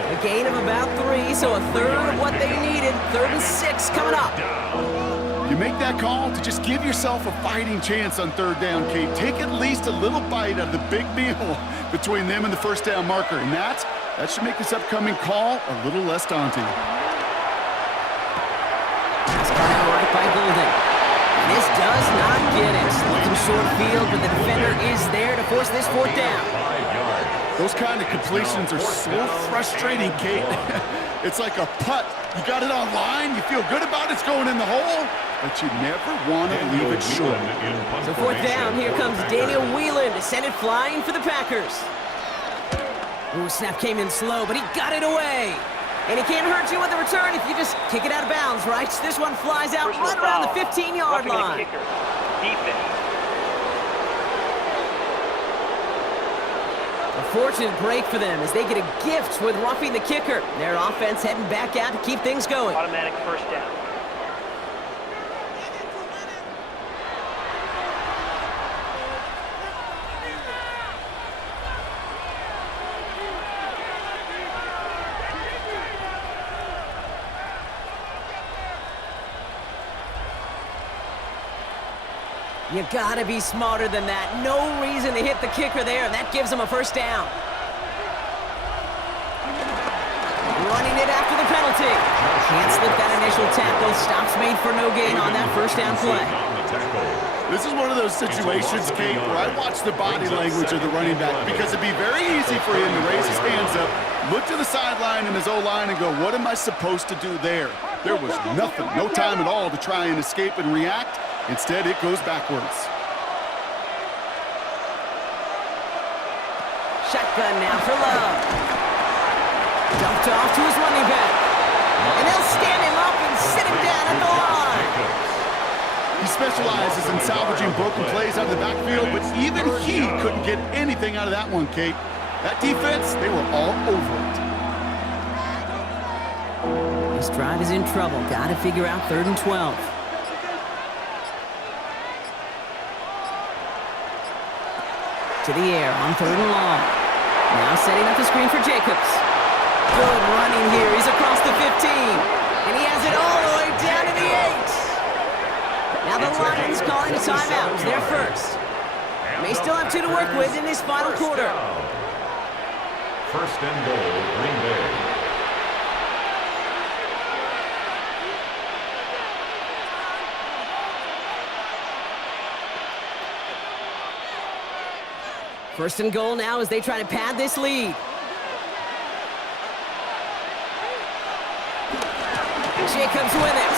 A gain of about 3, so a third of what they needed. 3rd and 6 coming up. You make that call to just give yourself a fighting chance on 3rd down, Kate. Take at least a little bite of the big meal between them and the first down marker. And that should make this upcoming call a little less daunting. That's cut out right by Golden. This does not get it. Looking short field, but the defender is there to force this 4th down. Those kind of completions are so frustrating, Kate. It's like a putt. You got it on line, you feel good about it's going in the hole, but you never want to leave it short. So 4th down, here comes Daniel Whelan to send it flying for the Packers. Ooh, snap came in slow, but he got it away. And he can't hurt you with the return if you just kick it out of bounds, right? This one flies out right around the 15-yard line. A fortunate break for them as they get a gift with roughing the kicker. Their offense heading back out to keep things going. Automatic first down. You gotta be smarter than that. No reason to hit the kicker there, and that gives them a first down. Running it after the penalty. Can't slip that initial tackle. Stops made for no gain on that first down play. This is one of those situations, Kate, where I watch the body language of the running back because it'd be very easy for him to raise his hands up, look to the sideline in his O-line and go, what am I supposed to do there? There was nothing, no time at all to try and escape and react. Instead, it goes backwards. Shotgun now for Love. Dumped off to his running back. And they'll stand him up and sit him down at the line. He specializes in salvaging broken plays out of the backfield, but even he couldn't get anything out of that one, Kate. That defense, they were all over it. This drive is in trouble. Got to figure out 3rd and 12. To the air on 3rd and long. Now setting up the screen for Jacobs. Good running here. He's across the 15. And he has it all the way down to the 8. Now the Lions calling a timeout. They're first. May still have 2 to work with in this final quarter. 1st and goal, Green Bay. First and goal now as they try to pad this lead. Jacobs with it.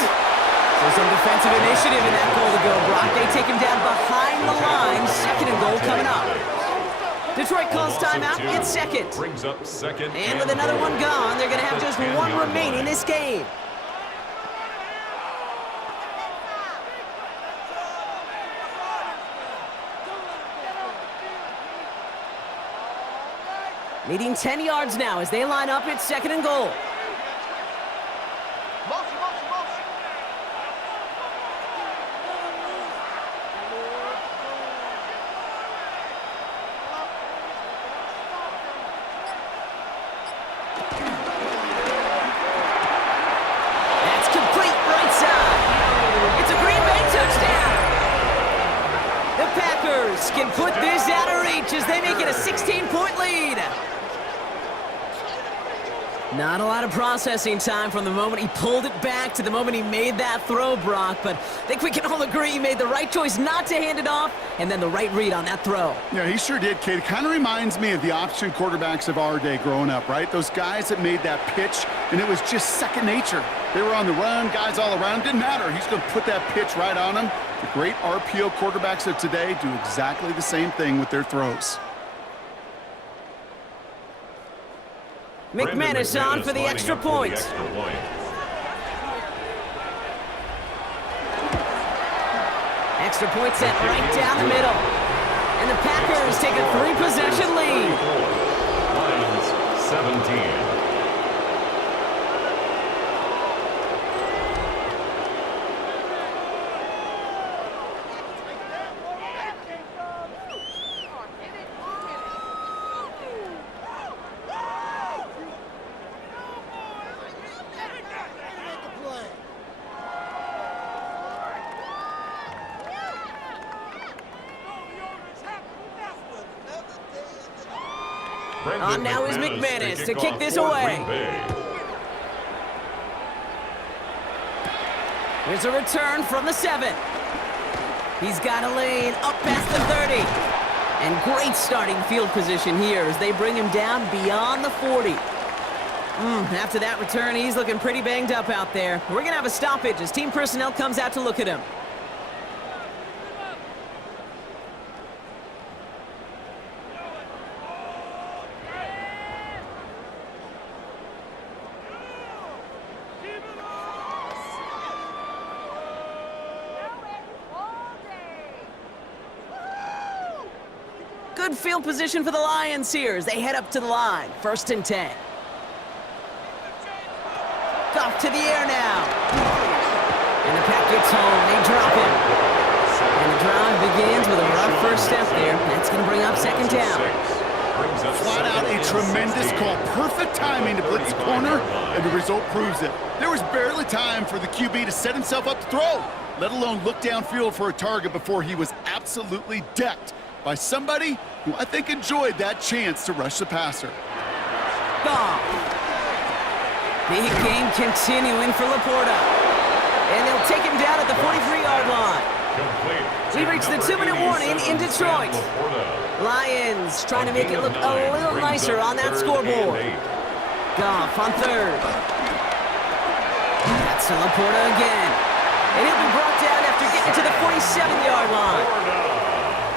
So some defensive initiative in that goal to go, Brock. They take him down behind the line. Second and goal coming up. Detroit calls timeout at second. Brings up second. And with another one gone, they're going to have just one remaining this game. Needing 10 yards now as they line up at second and goal. That's complete right side. It's a Green Bay touchdown. The Packers can put this out of reach as they make it a 16-point lead. Not a lot of processing time from the moment he pulled it back to the moment he made that throw, Brock, but I think we can all agree he made the right choice not to hand it off, and then the right read on that throw. Yeah, he sure did, kid. It kind of reminds me of the option quarterbacks of our day growing up, right? Those guys that made that pitch, and it was just second nature. They were on the run, guys all around. Didn't matter. He's going to put that pitch right on them. The great RPO quarterbacks of today do exactly the same thing with their throws. McManus on for the extra point. Extra point set right down the middle. And the Packers take a 3-possession lead. Lions 17. On now is McManus to kick this away. Here's a return from the 7. He's got a lane up past the 30. And great starting field position here as they bring him down beyond the 40. After that return, he's looking pretty banged up out there. We're going to have a stoppage as team personnel comes out to look at him. Good field position for the Lions here as they head up to the line. 1st and 10. Off to the air now. And the pack gets home. They drop him. And the drive begins with a rough first step there. That's going to bring up 2nd down. Flat out a tremendous call. Perfect timing to blitz the corner, and the result proves it. There was barely time for the QB to set himself up to throw, let alone look downfield for a target before he was absolutely decked by somebody who I think enjoyed that chance to rush the passer. Ball. Big game continuing for Laporta. And they'll take him down at the 43-yard line. We reach the 2-minute warning in Detroit. Lions trying to make it look a little nicer on that scoreboard. Goff on 3rd. That's to Laporta again. And he'll be brought down after getting to the 47-yard line.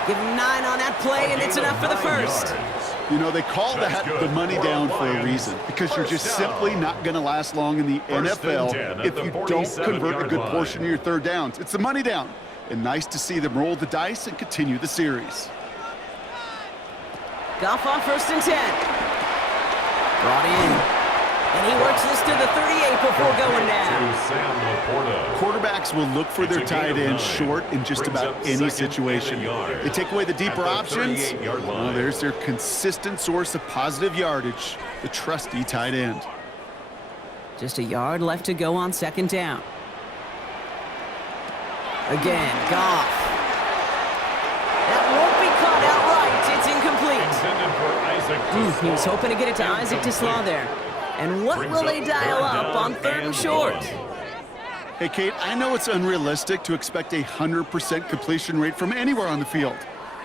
Give him 9 on that play, and it's enough for the 1st. You know, they call that the money down for a reason, because you're just simply not going to last long in the NFL if you don't convert a good portion of your 3rd downs. It's the money down, and nice to see them roll the dice and continue the series. Goff on 1st and 10. Brought in. And he works this to the 38 before going down. Quarterbacks will look for their tight end short in just about any situation. They take away the deeper options. Well, there's their consistent source of positive yardage, the trusty tight end. Just a yard left to go on 2nd down. Again, Goff. That won't be caught outright. It's incomplete. He was hoping to get it to Isaac Tislaw there. And what will they dial up on 3rd and short? Hey, Kate, I know it's unrealistic to expect a 100% completion rate from anywhere on the field.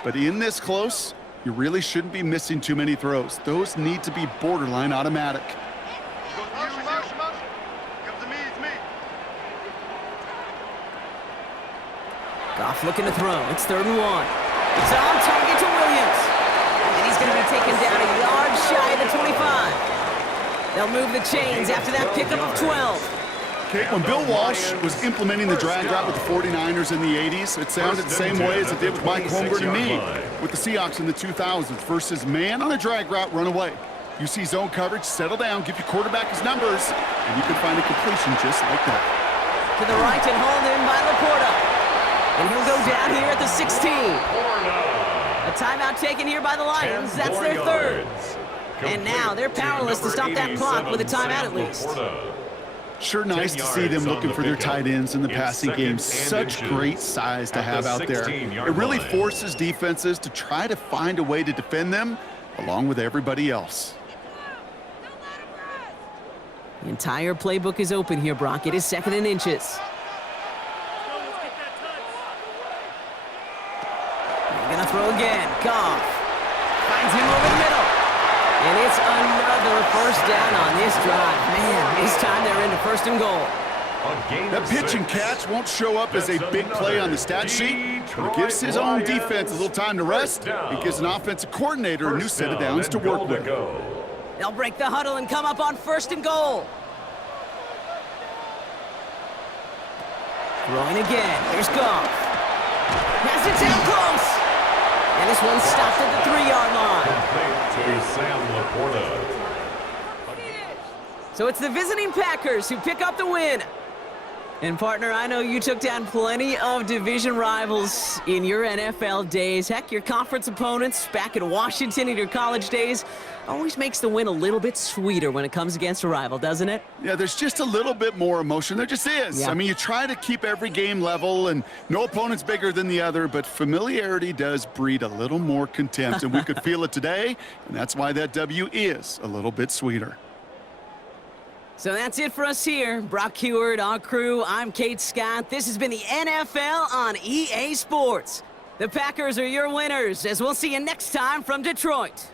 But in this close, you really shouldn't be missing too many throws. Those need to be borderline automatic. Goff looking to throw. It's 3rd and 1. It's on target to Williams. And he's going to be taken down a yard shy of the 25. They'll move the chains after that pickup of 12. Okay, when Bill Walsh was implementing the drag route with the 49ers in the 80s, it sounded the same way as it did with Mike Holmgren and me with the Seahawks in the 2000s versus man on a drag route, run away. You see zone coverage, settle down, give your quarterback his numbers, and you can find a completion just like that. To the right and hauled in by Laporta. And he'll go down here at the 16. A timeout taken here by the Lions. That's their 3rd. And now they're powerless to stop that clock with a timeout at least. Sure nice to see them looking for their tight ends in the passing game. Such great size to have out there. It really forces defenses to try to find a way to defend them along with everybody else. The entire playbook is open here, Brock. It is 2nd and inches. They're going to throw again. Goff finds him over the middle. And it's another 1st down on this drive. Man, this time they're into 1st and goal. That pitch and catch won't show up as a big play on the stat sheet, but it gives his own defense a little time to rest. It gives an offensive coordinator a new set of downs to work with. They'll break the huddle and come up on 1st and goal. Throwing again. Here's Goff. Pass it down close. And this one stopped at the 3-yard line. So it's the visiting Packers who pick up the win. And partner, I know you took down plenty of division rivals in your NFL days. Heck, your conference opponents back in Washington in your college days always makes the win a little bit sweeter when it comes against a rival, doesn't it? Yeah, there's just a little bit more emotion. There just is. Yeah. I mean, you try to keep every game level, and no opponent's bigger than the other, but familiarity does breed a little more contempt, and we could feel it today, and that's why that W is a little bit sweeter. So that's it for us here. Brock Heward, our crew, I'm Kate Scott. This has been the NFL on EA Sports. The Packers are your winners, as we'll see you next time from Detroit.